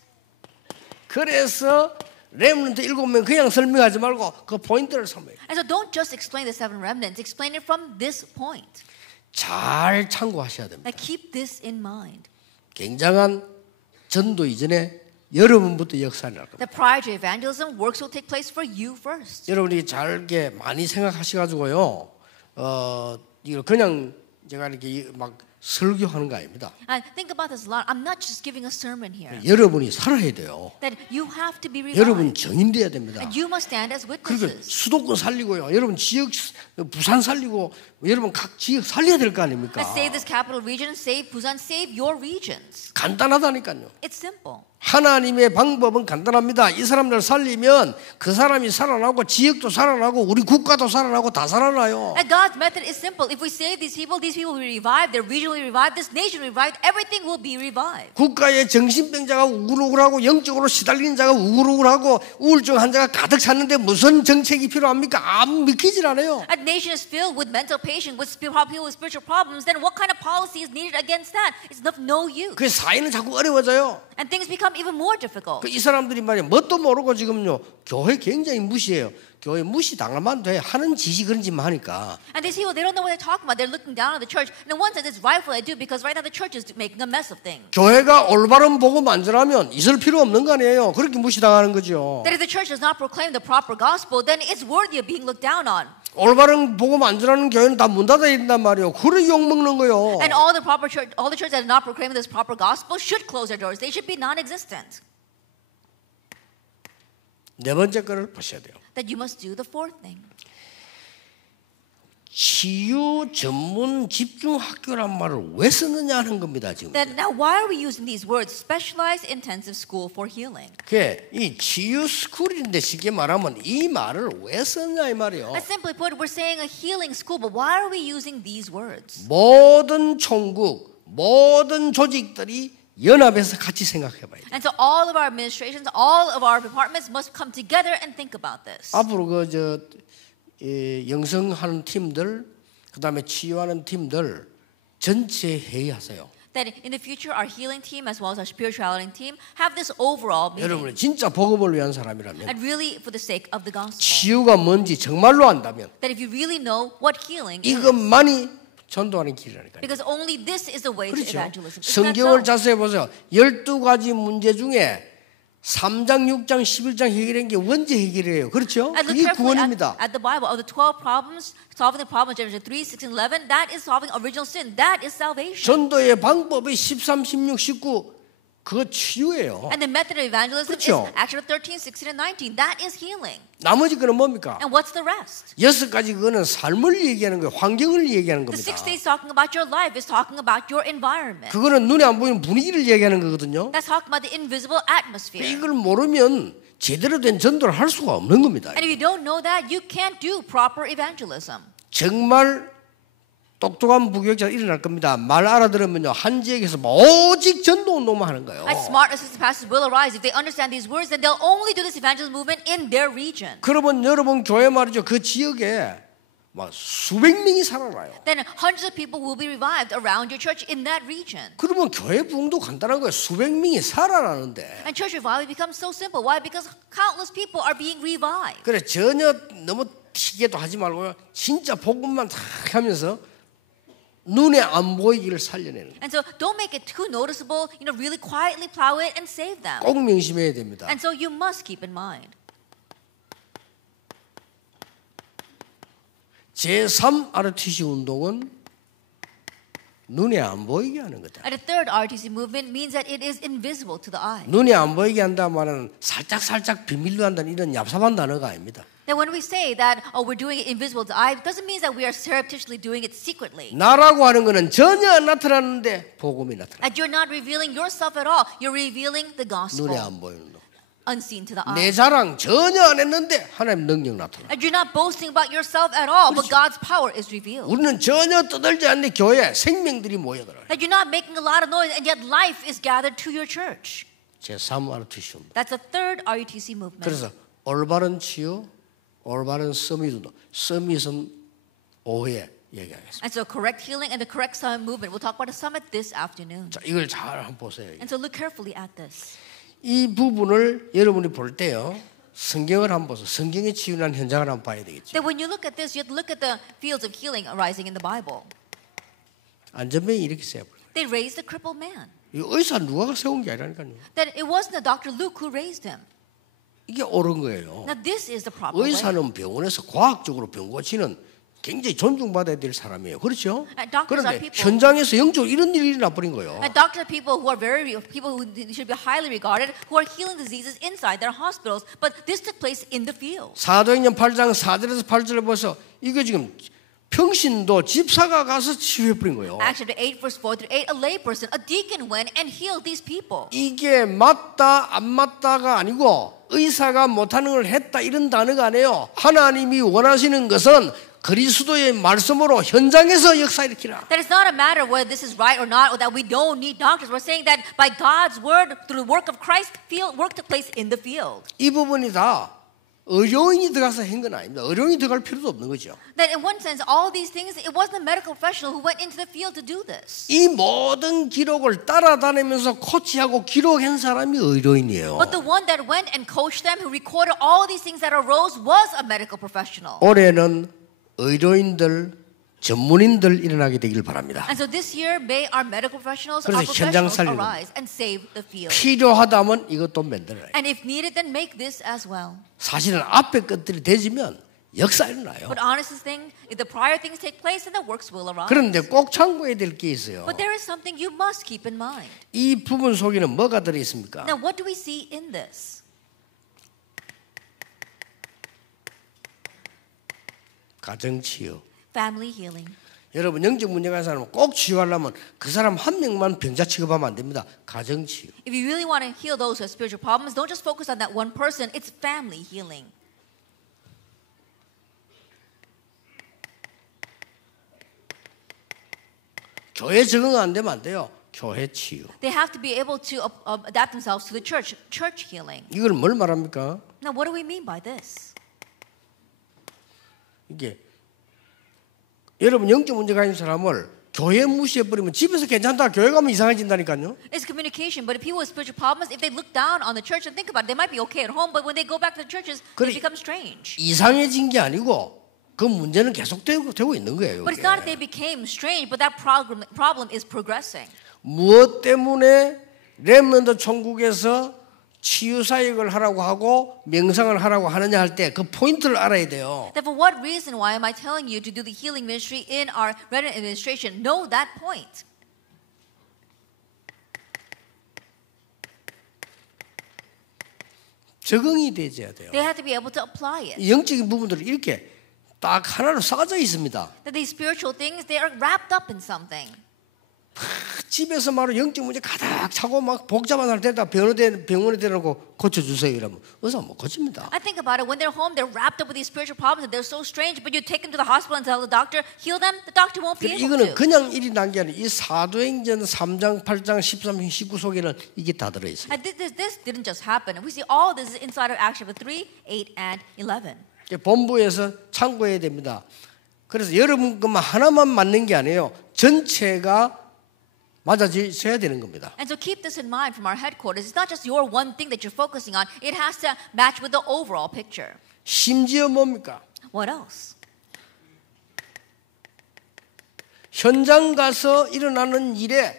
그래서 렘넌트 7명 그냥 설명하지 말고 그 포인트를 설명해. And so don't just explain the 7 remnants, explain it from this point. 잘 참고하셔야 됩니다. Now, keep this in mind. 굉장한 전도 이전에 여러분부터 역사를 할 겁니다. That prior to evangelism, works will take place for you first. 여러분이 잘게 많이 생각하셔가지고요. 이거 그냥 제가 이렇게 막 설교하는 거 아닙니다. And think about this a lot. I'm not just giving a sermon here. 여러분이 살아야 돼요. That you have to be 여러분 revived. 증인돼야 됩니다. And you must stand as 그리고 witnesses. 수도권 살리고요. 여러분 지역 부산 살리고 여러분 각 지역 살려야 될 거 아닙니까? And save this capital region, save Busan, save your regions. 간단하다니까요. It's simple. 하나님의 방법은 간단합니다. 이 사람들 살리면 그 사람이 살아나고 지역도 살아나고 우리 국가도 살아나고 다 살아나요. And God's method is simple. If we save these people will be revived, their region will be revived, this nation will be revived, everything will be revived. 국가에 정신병자가 우글우글하고 영적으로 시달리는 자가 우글우글하고 우울증 환자가 가득 찼는데 무슨 정책이 필요합니까? 안 믿기질 않아요. A nation is filled with mental patients, with people with spiritual problems, then what kind of policy is needed against that? It's of no use. 그 사회는 자꾸 어려워져요. And things become even more difficult. 이 사람들이 말이야 뭣도 모르고 지금요 교회 굉장히 무시해요. 교회 무시 당하면 돼. 하는 짓이 그런 짓만 하니까. And these people, they don't know what they're talking about. They're looking down on the church. And in one sense, it's rightful they do because right now the church is making a mess of things. 교회가 올바른 복음 안전하면 있을 필요 없는 거 아니에요. 그렇게 무시당하는 거죠. That if the church does not proclaim the proper gospel, then it's worthy of being looked down on. 올바른 복음 안전하는 교회는 다 문 닫아야 된단 말이에요. 그래 욕먹는 거요. And all the churches that are not proclaiming this proper gospel should close their doors. They should be non-existent. 네 번째 거를 보셔야 돼요. That you must do the fourth thing. 치유 전문 집중 학교란 말을 왜 쓰느냐 하는 겁니다 지금. Then now, why are we using these words? Specialized intensive school for healing. 그게 이 치유 스쿨인데 쉽게 말하면 이 말을 왜 쓰느냐 이 말이에요. And simply put, we're saying a healing school, but why are we using these words? 모든 총국, 모든 조직들이 연합해서 같이 생각해봐야 돼요. And so all of our administrations, all of our departments must come together and think about this. 앞으로 영성하는 팀들, 그다음에 치유하는 팀들 전체 회의하세요. That in the future, our healing team as well as our spirituality team have this overall 여러분이 meeting. 진짜 복음을 위한 사람이라면 And really for the sake of the gospel. 치유가 뭔지 정말로 안다면 That if you really know what healing is. 이것만이 전도하는 길이라니까요. Because only this is the way to 그렇죠. evangelism. Isn't that 성경을 so? 자세히 보세요. 12가지 문제 중에 3장, 6장, 11장 해결한 게 원죄 해결이에요. 그렇죠? And look 그게 carefully 구원입니다. at the Bible. Of the 12 problems, solving the problem, Genesis 3, 6, and 11, that is solving original sin. That is salvation. 전도의 방법이 13, 16, 19 그거 치유예요. And the method of evangelism 그렇죠. is Acts 13, 16, and 19. That is healing. 나머지 거는 뭡니까? And what's the rest? 6가지 그거는 삶을 얘기하는 거예요. 환경을 얘기하는 The 겁니다. 6 days talking about your life is talking about your environment. 그거는 눈에 안 보이는 분위기를 얘기하는 거거든요. That's talking about the invisible atmosphere. 이걸 모르면 제대로 된 전도를 할 수가 없는 겁니다. And if you don't know that, you can't do proper evangelism. 정말 똑똑한 부교육자가 일어날 겁니다. 말 알아들으면요 한 지역에서 오직 전도 운동만 하는 거예요. As smart assistant pastors will arise. If they understand these words, then they'll only do this evangelism movement in their region. 그러면 여러분 교회 말이죠 그 지역에 막 수백 명이 살아나요. Then hundreds of people will be revived around your church in that region. 그러면 교회 부흥도 간단한 거예요. 수백 명이 살아나는데. And church revival becomes so simple. Why? Because countless people are being revived. 그래 전혀 너무 튀게도 하지 말고요. 진짜 복음만 다 하면서 눈에 안 보이기를 살려내는 거예요. And so don't make it too noticeable. Really quietly plow it and save them. 꼭 명심해야 됩니다. And so you must keep in mind. 제3 RTC 운동은 눈에 안 보이게 하는 거다. And the third RTC movement means that it is invisible to the eye. 눈에 안 보이게 한다 말은 살짝 비밀로 한다는 이런 얍삽한 단어가 아닙니다. That when we say that, oh, we're doing it invisible to the eye, it doesn't mean that we are surreptitiously doing it secretly. 나라고 하는 거는 전혀 안 나타나는데 복음이 나타나. That you're not revealing yourself at all. You're revealing the gospel. 눈에 안 보이는 거. Unseen to the 내 eye. 자랑 전혀 안 했는데 하나님 능력 나타나. And you're not boasting about yourself at all, but God's power is revealed. 우리는 전혀 떠들지 않는 교회 생명들이 모여들어요. That you're not making a lot of noise, and yet life is gathered to your church. 제3 RTC입니다. That's the third RUTC movement. 그래서 올바른 치유, 올바른 서밋은 오후에 얘기하겠습니다. And so correct healing and the correct summit movement. We'll talk about a summit this afternoon. 자, 이걸 잘 한번 보세요. And so look carefully at this. 이 부분을 여러분이 볼 때요. 성경을 한번 보세요. 성경의 치유난 현장을 한번 봐야 되겠죠. That when you look at this, you have to look at the fields of healing arising in the Bible. 안전병이 이렇게 세요. They raised the crippled man. 이 의사 누가 세운 게 아니라니까요. That it wasn't the Dr. Luke who raised him. 이게 옳은 거예요. Now this is the proper way. 의사는 병원에서 과학적으로 병 고치는 굉장히 존중받아야 될 사람이에요. 그렇죠? And doctors are 그런데 people. 현장에서 영적으로 이런 일이 나버린 거예요. And doctors are people who are people who should be highly regarded, who are healing diseases inside their hospitals. But this took place in the field. 사도행전 8장 4절에서 8절을 보서 이거 지금 평신도 집사가 가서 치유해버린 거예요. Acts chapter 8, verse 4 through 8, a layperson, a deacon went and healed these people. 이게 맞다 안 맞다가 아니고 의사가 못하는 걸 했다 이런 단어가 아니에요. 하나님이 원하시는 것은 그리스도의 말씀으로 현장에서 역사 일으키라. That it's not a matter whether this is right or not, or that we don't need doctors. We're saying that by God's word, through the work of Christ, work took place in the field. 이 부분이 다 의료인이 들어가서 한 건 아닙니다. 의료인이 들어갈 필요도 없는 거죠. That in one sense, all these things, it wasn't a medical professional who went into the field to do this. 이 모든 기록을 따라다니면서 코치하고 기록한 사람이 의료인이에요. But the one that went and coached them, who recorded all these things that arose, was a medical professional. 올해는 의료인들, 전문인들 일어나게 되길 바랍니다. And so this year, may our medical professionals, 그래서 our 현장 professionals 살리는 arise and save the field. 필요하다면 이것도 만들어요. And if needed, then make this as well. 사실은 앞에 것들이 되지면 역사 일어나요. But honest thing, if the prior things take place, then the works will arise. 그런데 꼭 참고해야 될 게 있어요. But there is something you must keep in mind. 이 부분 속에는 뭐가 들어있습니까? Now, what do we see in this? 가정치유. Family healing. 여러분 영적 문제가 있는 사람은 꼭 치유하려면 그 사람 한 명만 병자 취급하면 안 됩니다. 가정치유. If you really want to heal those who have spiritual problems, don't just focus on that one person. It's family healing. 교회 적응 안 되면 안 돼요. 교회 치유. They have to be able to adapt themselves to the church healing. 이걸 뭘 말합니까? Now, what do we mean by this? 이게 여러분 영적 문제가 있는 사람을 교회 무시해버리면 집에서 괜찮다. 교회 가면 이상해진다니까요. It's communication, but if people with spiritual problems, if they look down on the church and think about it, they might be okay at home, but when they go back to the churches, 그래, they become strange. 이상해진 게 아니고 그 문제는 계속되고 있는 거예요. But it's not that they became strange, but that problem is progressing. 무엇 때문에 렘넌트 천국에서 치유 사역을 하라고 하고 명상을 하라고 하느냐 할 때 그 포인트를 알아야 돼요. That for what reason, why am I telling you to do the healing ministry in our Remnant administration? Know that point. 적응이 되어야 돼요. They have to be able to apply it. 이 영적인 부분들은 이렇게 딱 하나로 쌓아져 있습니다. That these spiritual things, they are wrapped up in something. 집에서 말로 영적 문제 가득 차고 막 복잡한 할 때다 병원에 데려고 고쳐주세요 이러면 의사 못 고칩니다. I think about it. When they're home, they're wrapped up with these spiritual problems and they're so strange. But you take them to the hospital and tell the doctor, heal them. The doctor won't be able 이거는 to. 그냥 일이 난 게 아니라 이 사도행전 3장, 8장, 13장, 19 속에는 이게 다 들어있어요. And this didn't just happen. We see all this inside of Acts chapter 3, 8, and 11. 본부에서 참고해야 됩니다. 그래서 여러분 것만 하나만 맞는 게 아니에요. 전체가 맞아져야 되는 겁니다. And so keep this in mind from our headquarters. It's not just your one thing that you're focusing on. It has to match with the overall picture. 심지어 뭡니까? What else? 현장 가서 일어나는 일에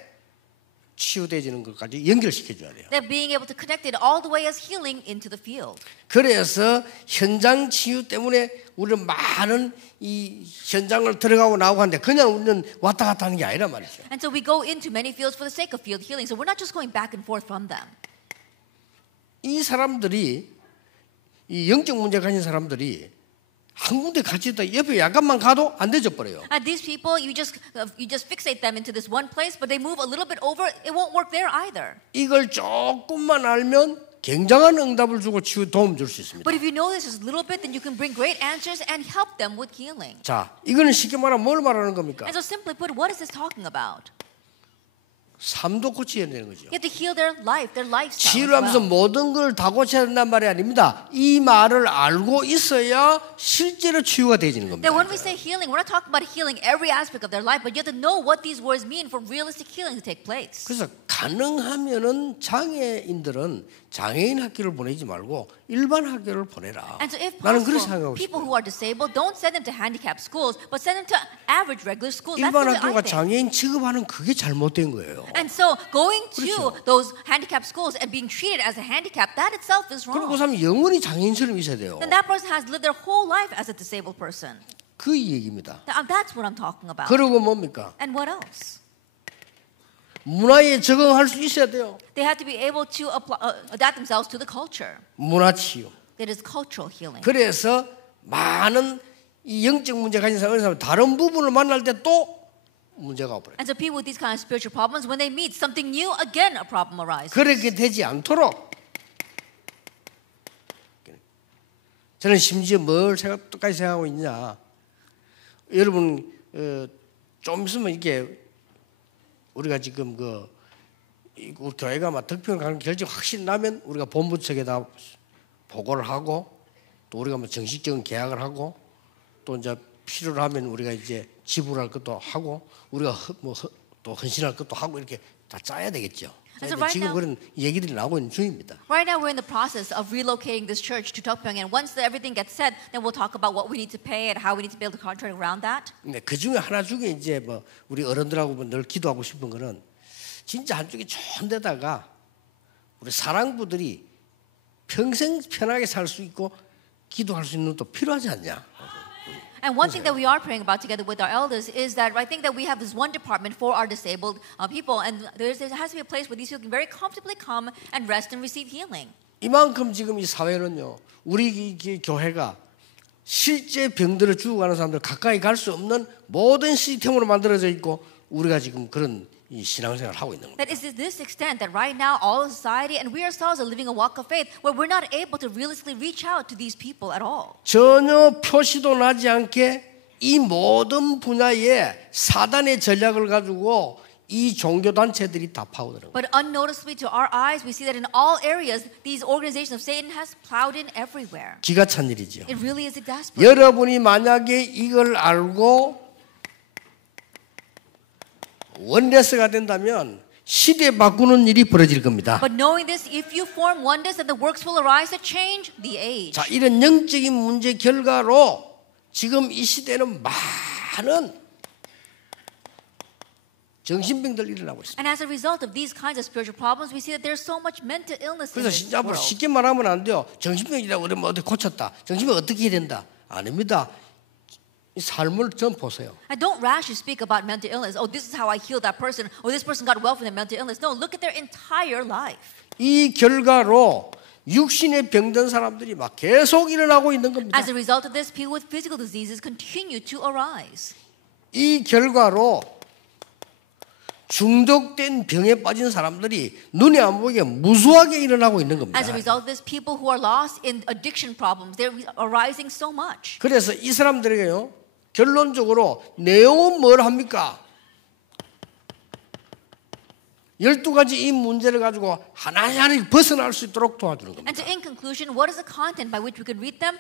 치유되지는 것까지 연결시켜줘야 돼요. That being able to connect it all the way as healing into the field. 그래서 현장 치유 때문에 우리는 많은 이 현장을 들어가고 나오고 하는데 그냥 우리는 왔다 갔다 하는 게 아니란 말이죠. And so we go into many fields for the sake of field healing. So we're not just going back and forth from them. 이 사람들이 이 영적 문제 가진 사람들이 한 군데 같이 있다 옆에 약간만 가도 안 되져 버려요. And these people, you just fixate them into this one place, but they move a little bit over, it won't work there either. 이걸 조금만 알면 굉장한 응답을 주고 치유 도움 줄 수 있습니다. But if you know this just a little bit, then you can bring great answers and help them with healing. 자, 이거는 쉽게 말하면 뭘 말하는 겁니까? And so simply put, what is this talking about? 삶도 고쳐야 되는 거죠. You have to heal their life, their lifestyle. 치유를 as 하면서 well. 모든 걸 다 고쳐야 된단 말이 아닙니다. 이 말을 알고 있어야 실제로 치유가 되지는 겁니다. That when we say healing, we're not talking about healing every aspect of their life, but you have to know what these words mean for realistic healing to take place. 그래서 가능하면은 장애인들은 장애인 학교를 보내지 말고 일반 학교를 보내라. And so if 나는 그렇게 possible, 생각하고 people 싶어요. who are disabled, don't send them to handicapped schools, but send them to average regular schools. That's 일반 the way I 학교가 think. 장애인 취급하는 그게 잘못된 거예요. And so going to 그렇죠. those handicapped schools and being treated as a handicap, that itself is 그리고 그 wrong. 사람이 영원히 장애인처럼 있어야 돼요. Then that person has lived their whole life as a disabled person. 그 얘기입니다. Now, that's what I'm talking about. 그리고 뭡니까? And what else? 문화에 적응할 수 있어야 돼요. They have to be able to adapt themselves to the culture. 문화 치유. That is cultural healing. 그래서 많은 이 영적 문제 가진 사람은 다른 부분을 만날 때 또 문제가 와버려요. And so people with these kind of spiritual problems, when they meet something new, again a problem arises. 그렇게 되지 않도록 저는 심지어 뭘 똑같이 생각하고 있냐. 여러분 좀 있으면 이게 우리가 지금 우리 교회가 막 득표를 가는 결정 확실히 나면 우리가 본부 측에다 보고를 하고 또 우리가 뭐 정식적인 계약을 하고 또 이제 필요로 하면 우리가 이제 지불할 것도 하고 우리가 또 헌신할 것도 하고 이렇게 다 짜야 되겠죠. So right 지금 now- 그런 얘기들이 나오고 있는 중입니다. Right now, we're in the process of relocating this church to Tokpyeong, and once everything gets set, then we'll talk about what we need to pay and how we need to build a contract around that. 근데 그 중에 하나 중에 이제 뭐 우리 어른들하고 늘 기도하고 싶은 거는 진짜 한쪽에 좋은 데다가 우리 사랑부들이 평생 편하게 살 수 있고 기도할 수 있는 것도 필요하지 않냐. And one thing that we are praying about together with our elders is that I think that we have this one department for our disabled people, and there has to be a place where these people can very comfortably come and rest and receive healing. 이만큼 지금 이 사회는요. 우리 이 교회가 실제 병들어 죽어가는 사람들 가까이 갈 수 없는 모든 시스템으로 만들어져 있고 우리가 지금 그런 이 신앙생활을 하고 있는 겁니다. That is to this extent that right now all of society and we ourselves are living a walk of faith where we're not able to realistically reach out to these people at all. 전혀 표시도 나지 않게 이 모든 분야에 사단의 전략을 가지고 이 종교 단체들이 다 파고드는 거예요. But unnoticeably to our eyes, we see that in all areas, these organizations of Satan has plowed in everywhere. 기가 찬 일이죠. It really is exasperating. 여러분이 만약에 이걸 알고 원네스가 된다면 시대 바꾸는 일이 벌어질 겁니다. But knowing this, if you form oneness, then the works will arise to change the age. 자, 이런 영적인 문제 결과로 지금 이 시대는 많은 정신병들 일어나고 있습니다. And as a result of these kinds of spiritual problems, we see that there's so much mental illness in 그래서 this 진짜 world. 쉽게 말하면 안 돼요. 정신병이라고 그러면 어디 고쳤다. 정신병 어떻게 해야 된다. 아닙니다. 이 삶을 좀 보세요. And don't rashly speak about mental illness. Oh, this is how I healed that person. Or this person got well from their mental illness. No, look at their entire life. 이 결과로 육신에 병든 사람들이 막 계속 일어나고 있는 겁니다. As a result of this, people with physical diseases continue to arise. 이 결과로 중독된 병에 빠진 사람들이 눈에 안 보이게 무수하게 일어나고 있는 겁니다. As a result of this, people who are lost in addiction problems, they're arising so much. 그래서 이 사람들에게요, 결론적으로 내용은 뭘 합니까? 12가지 이 문제를 가지고 하나씩 벗어날 수 있도록 도와주는 겁니다. And so in conclusion, what is the content by which we could reach them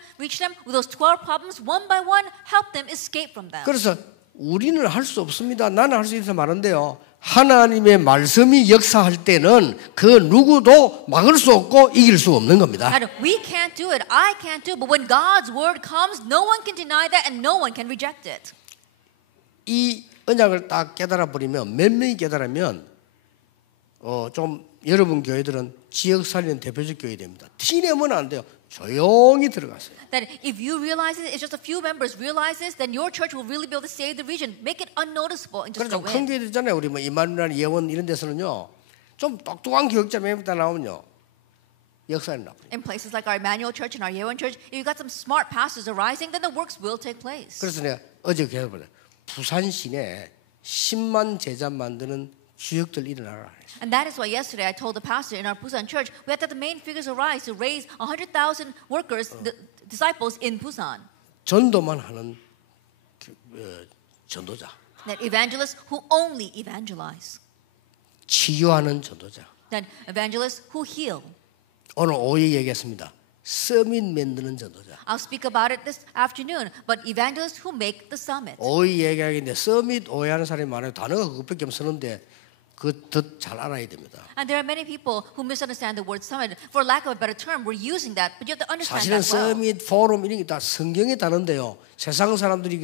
with those 12 problems, one by one, help them escape from them. 그래서 우리는 할 수 없습니다. 나는 할 수 있어서 말한데요. 하나님의 말씀이 역사할 때는 그 누구도 막을 수 없고 이길 수 없는 겁니다. And we can't do it, I can't do it, but when God's word comes, no one can deny that and no one can reject it. 이 언약을 딱 깨달아 버리면 몇 명이 깨달으면 좀 여러분 교회들은 지역 살리는 대표적 교회 됩니다. 티내면 안 돼요. 조용히 들어가세요. That if you realize it, it's just a few members realize this, then your church will really be able to save the region. Make it unnoticeable and just 그래서 go 큰 in. 교회들 있잖아요. 우리 뭐 이만누나 예원 이런 데서는요. 좀 똑똑한 교육자 몇 명 다 나오면요. 역사는 나쁘죠. In places like our Emmanuel Church and our Yeowon Church, if you got some smart pastors arising, then the works will take place. 그래서 내가 어제 계속 보자. 부산 시내 10만 제자 만드는 주역들 일어나라. And that is why yesterday I told the pastor in our Busan church, we had to have the main figures arise to raise 100,000 workers, the disciples in Busan. 전도만 하는 전도자. That evangelists who only evangelize. 치유하는 전도자. That evangelists who heal. 오늘 오후에 얘기했습니다. 서밋 만드는 전도자. I'll speak about it this afternoon, but evangelists who make the summit. 오후에 얘기하겠는데 서밋 오해하는 사람이 많아요. 단어가 그것밖에 없었는데 그 더 잘 알아야 됩니다. And there are many people who misunderstand the word summit. For lack of a better term, we're using that, but you have to understand 사실은 that well. 서밋, 포럼 이런 게 다 성경의 단어인데요. 세상 사람들이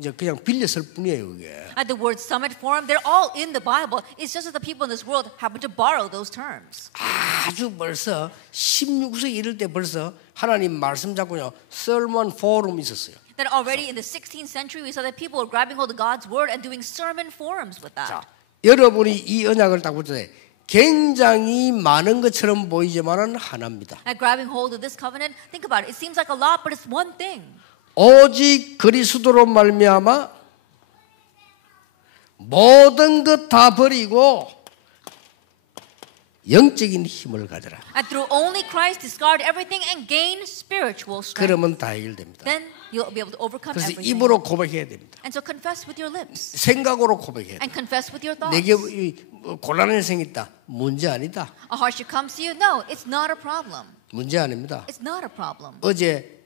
이제 그냥 빌렸을 뿐이에요, 그게. And the word summit, forum, they're all in the Bible. It's just that the people in this world happen to borrow those terms. 아주 벌써 16세기 이럴 때 벌써 하나님 말씀 잡고요. sermon forum 있었어요. That already in the 16th century, we saw that people were grabbing hold of God's word and doing sermon forums with that. 자, 여러분이 이 언약을 딱 볼 때 굉장히 많은 것처럼 보이지만은 하나입니다. And grabbing hold of this covenant, think about it. It seems like a lot, but it's one thing. 오직 그리스도로 말미암아 모든 것 다 버리고 영적인 힘을 가져라. And through only Christ, discard everything and gain spiritual strength. 그러면 다 해결됩니다. Then you'll be able to overcome 그래서 everything. 입으로 고백해야 됩니다. And so confess with your lips. 생각으로 고백해야 됩니다. And confess with your thoughts. 내게 곤란한 생겼다. 문제 아니다. A hardship comes to you? No, it's not a problem. 문제 아닙니다. It's not a problem. 어제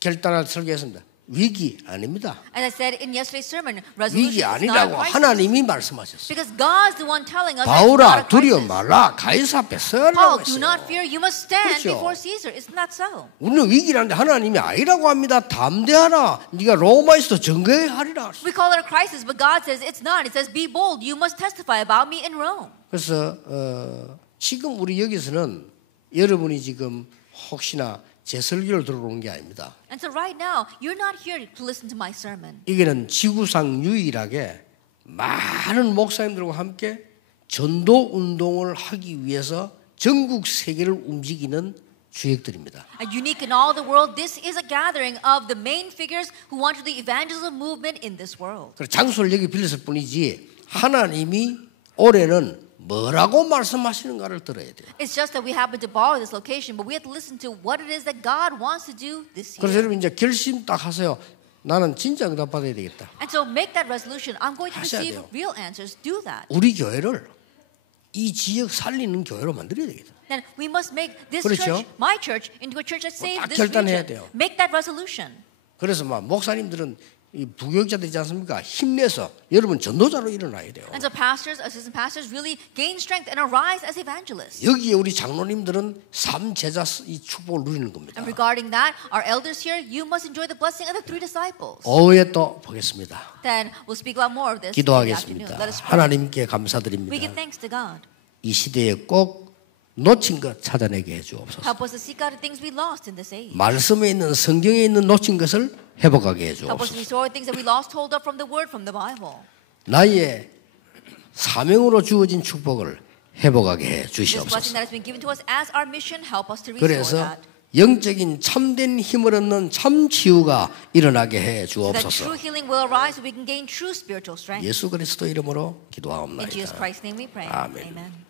결단을 설교했습니다. 위기 아닙니다. As I said in yesterday's sermon, 위기 resolution is not a 아니라고 crisis. 하나님이 말씀하셨어요. Because God's the one telling us that it's not 바울아 a 두려워 crisis. 말라. 가이사 앞에 서라고 Paul, do 했어요. not fear. You must stand 그렇죠. before Caesar. Isn't that so? 우리는 위기라는데 하나님이 아니라고 합니다. 담대하라. 네가 로마에서도 증거하리라. We call it a crisis, but God says it's not. It says, be bold. You must testify about me in Rome. 그래서 지금 우리 여기서는 여러분이 지금 혹시나 제 설교를 들어오는 게 아닙니다. And so right now, you're not here to listen to my sermon. 이게는 지구상 유일하게 많은 목사님들과 함께 전도 운동을 하기 위해서 전국 세계를 움직이는 주역들입니다. And unique in all the world, this is a gathering of the main figures who want to do the evangelism movement in this world. 그래서 장소를 여기 빌렸을 뿐이지 하나님이 올해는 뭐라고 말씀하시는가를 들어야 돼요. It's just that we happen to borrow this location, but we have to listen to what it is that God wants to do this 그래서 year. 여러분 이제 결심 딱 하세요. 나는 진짜 응답 받아야 되겠다. And so make that resolution. I'm going to 하셔야 receive 돼요. real answers. Do that. 우리 교회를 이 지역 살리는 교회로 만들어야 되겠다. Then we must make this 그렇죠. church, my church, into a church that saves 딱 this 결단해야 region. 돼요. Make that resolution. 그래서 막 목사님들은 이 부교육자들 있지 않습니까? 힘내서 여러분 전도자로 일어나야 돼요. And so pastors, assistant pastors really gain strength and arise as evangelists. 여기에 우리 장로님들은 삼제자 이 축복을 누리는 겁니다. And regarding that, our elders here, you must enjoy the blessing of the three disciples. 오후에 또 보겠습니다. Then we'll speak about more of this in the afternoon. 기도하겠습니다. Let us pray. 하나님께 We 감사드립니다. give thanks to God. 이 시대에 꼭 놓친 것 찾아내게 해주옵소서. Help us to seek out the things we lost in this age. 말씀에 있는 성경에 있는 놓친 것을 회복하게 Help us 해주옵소서. to restore things that we lost hold of from the Word, from the Bible. 나의 사명으로 주어진 축복을 회복하게 해 This blessing 주시옵소서. that has been given to us as our mission, help us to restore 그래서 that. 영적인 참된 힘을 얻는 참 치유가 일어나게 해 So that 주옵소서. true healing will arise so we can gain true spiritual strength. 예수 그리스도 이름으로 In Jesus 기도하옵나이다. Christ's name we pray. 아멘. Amen.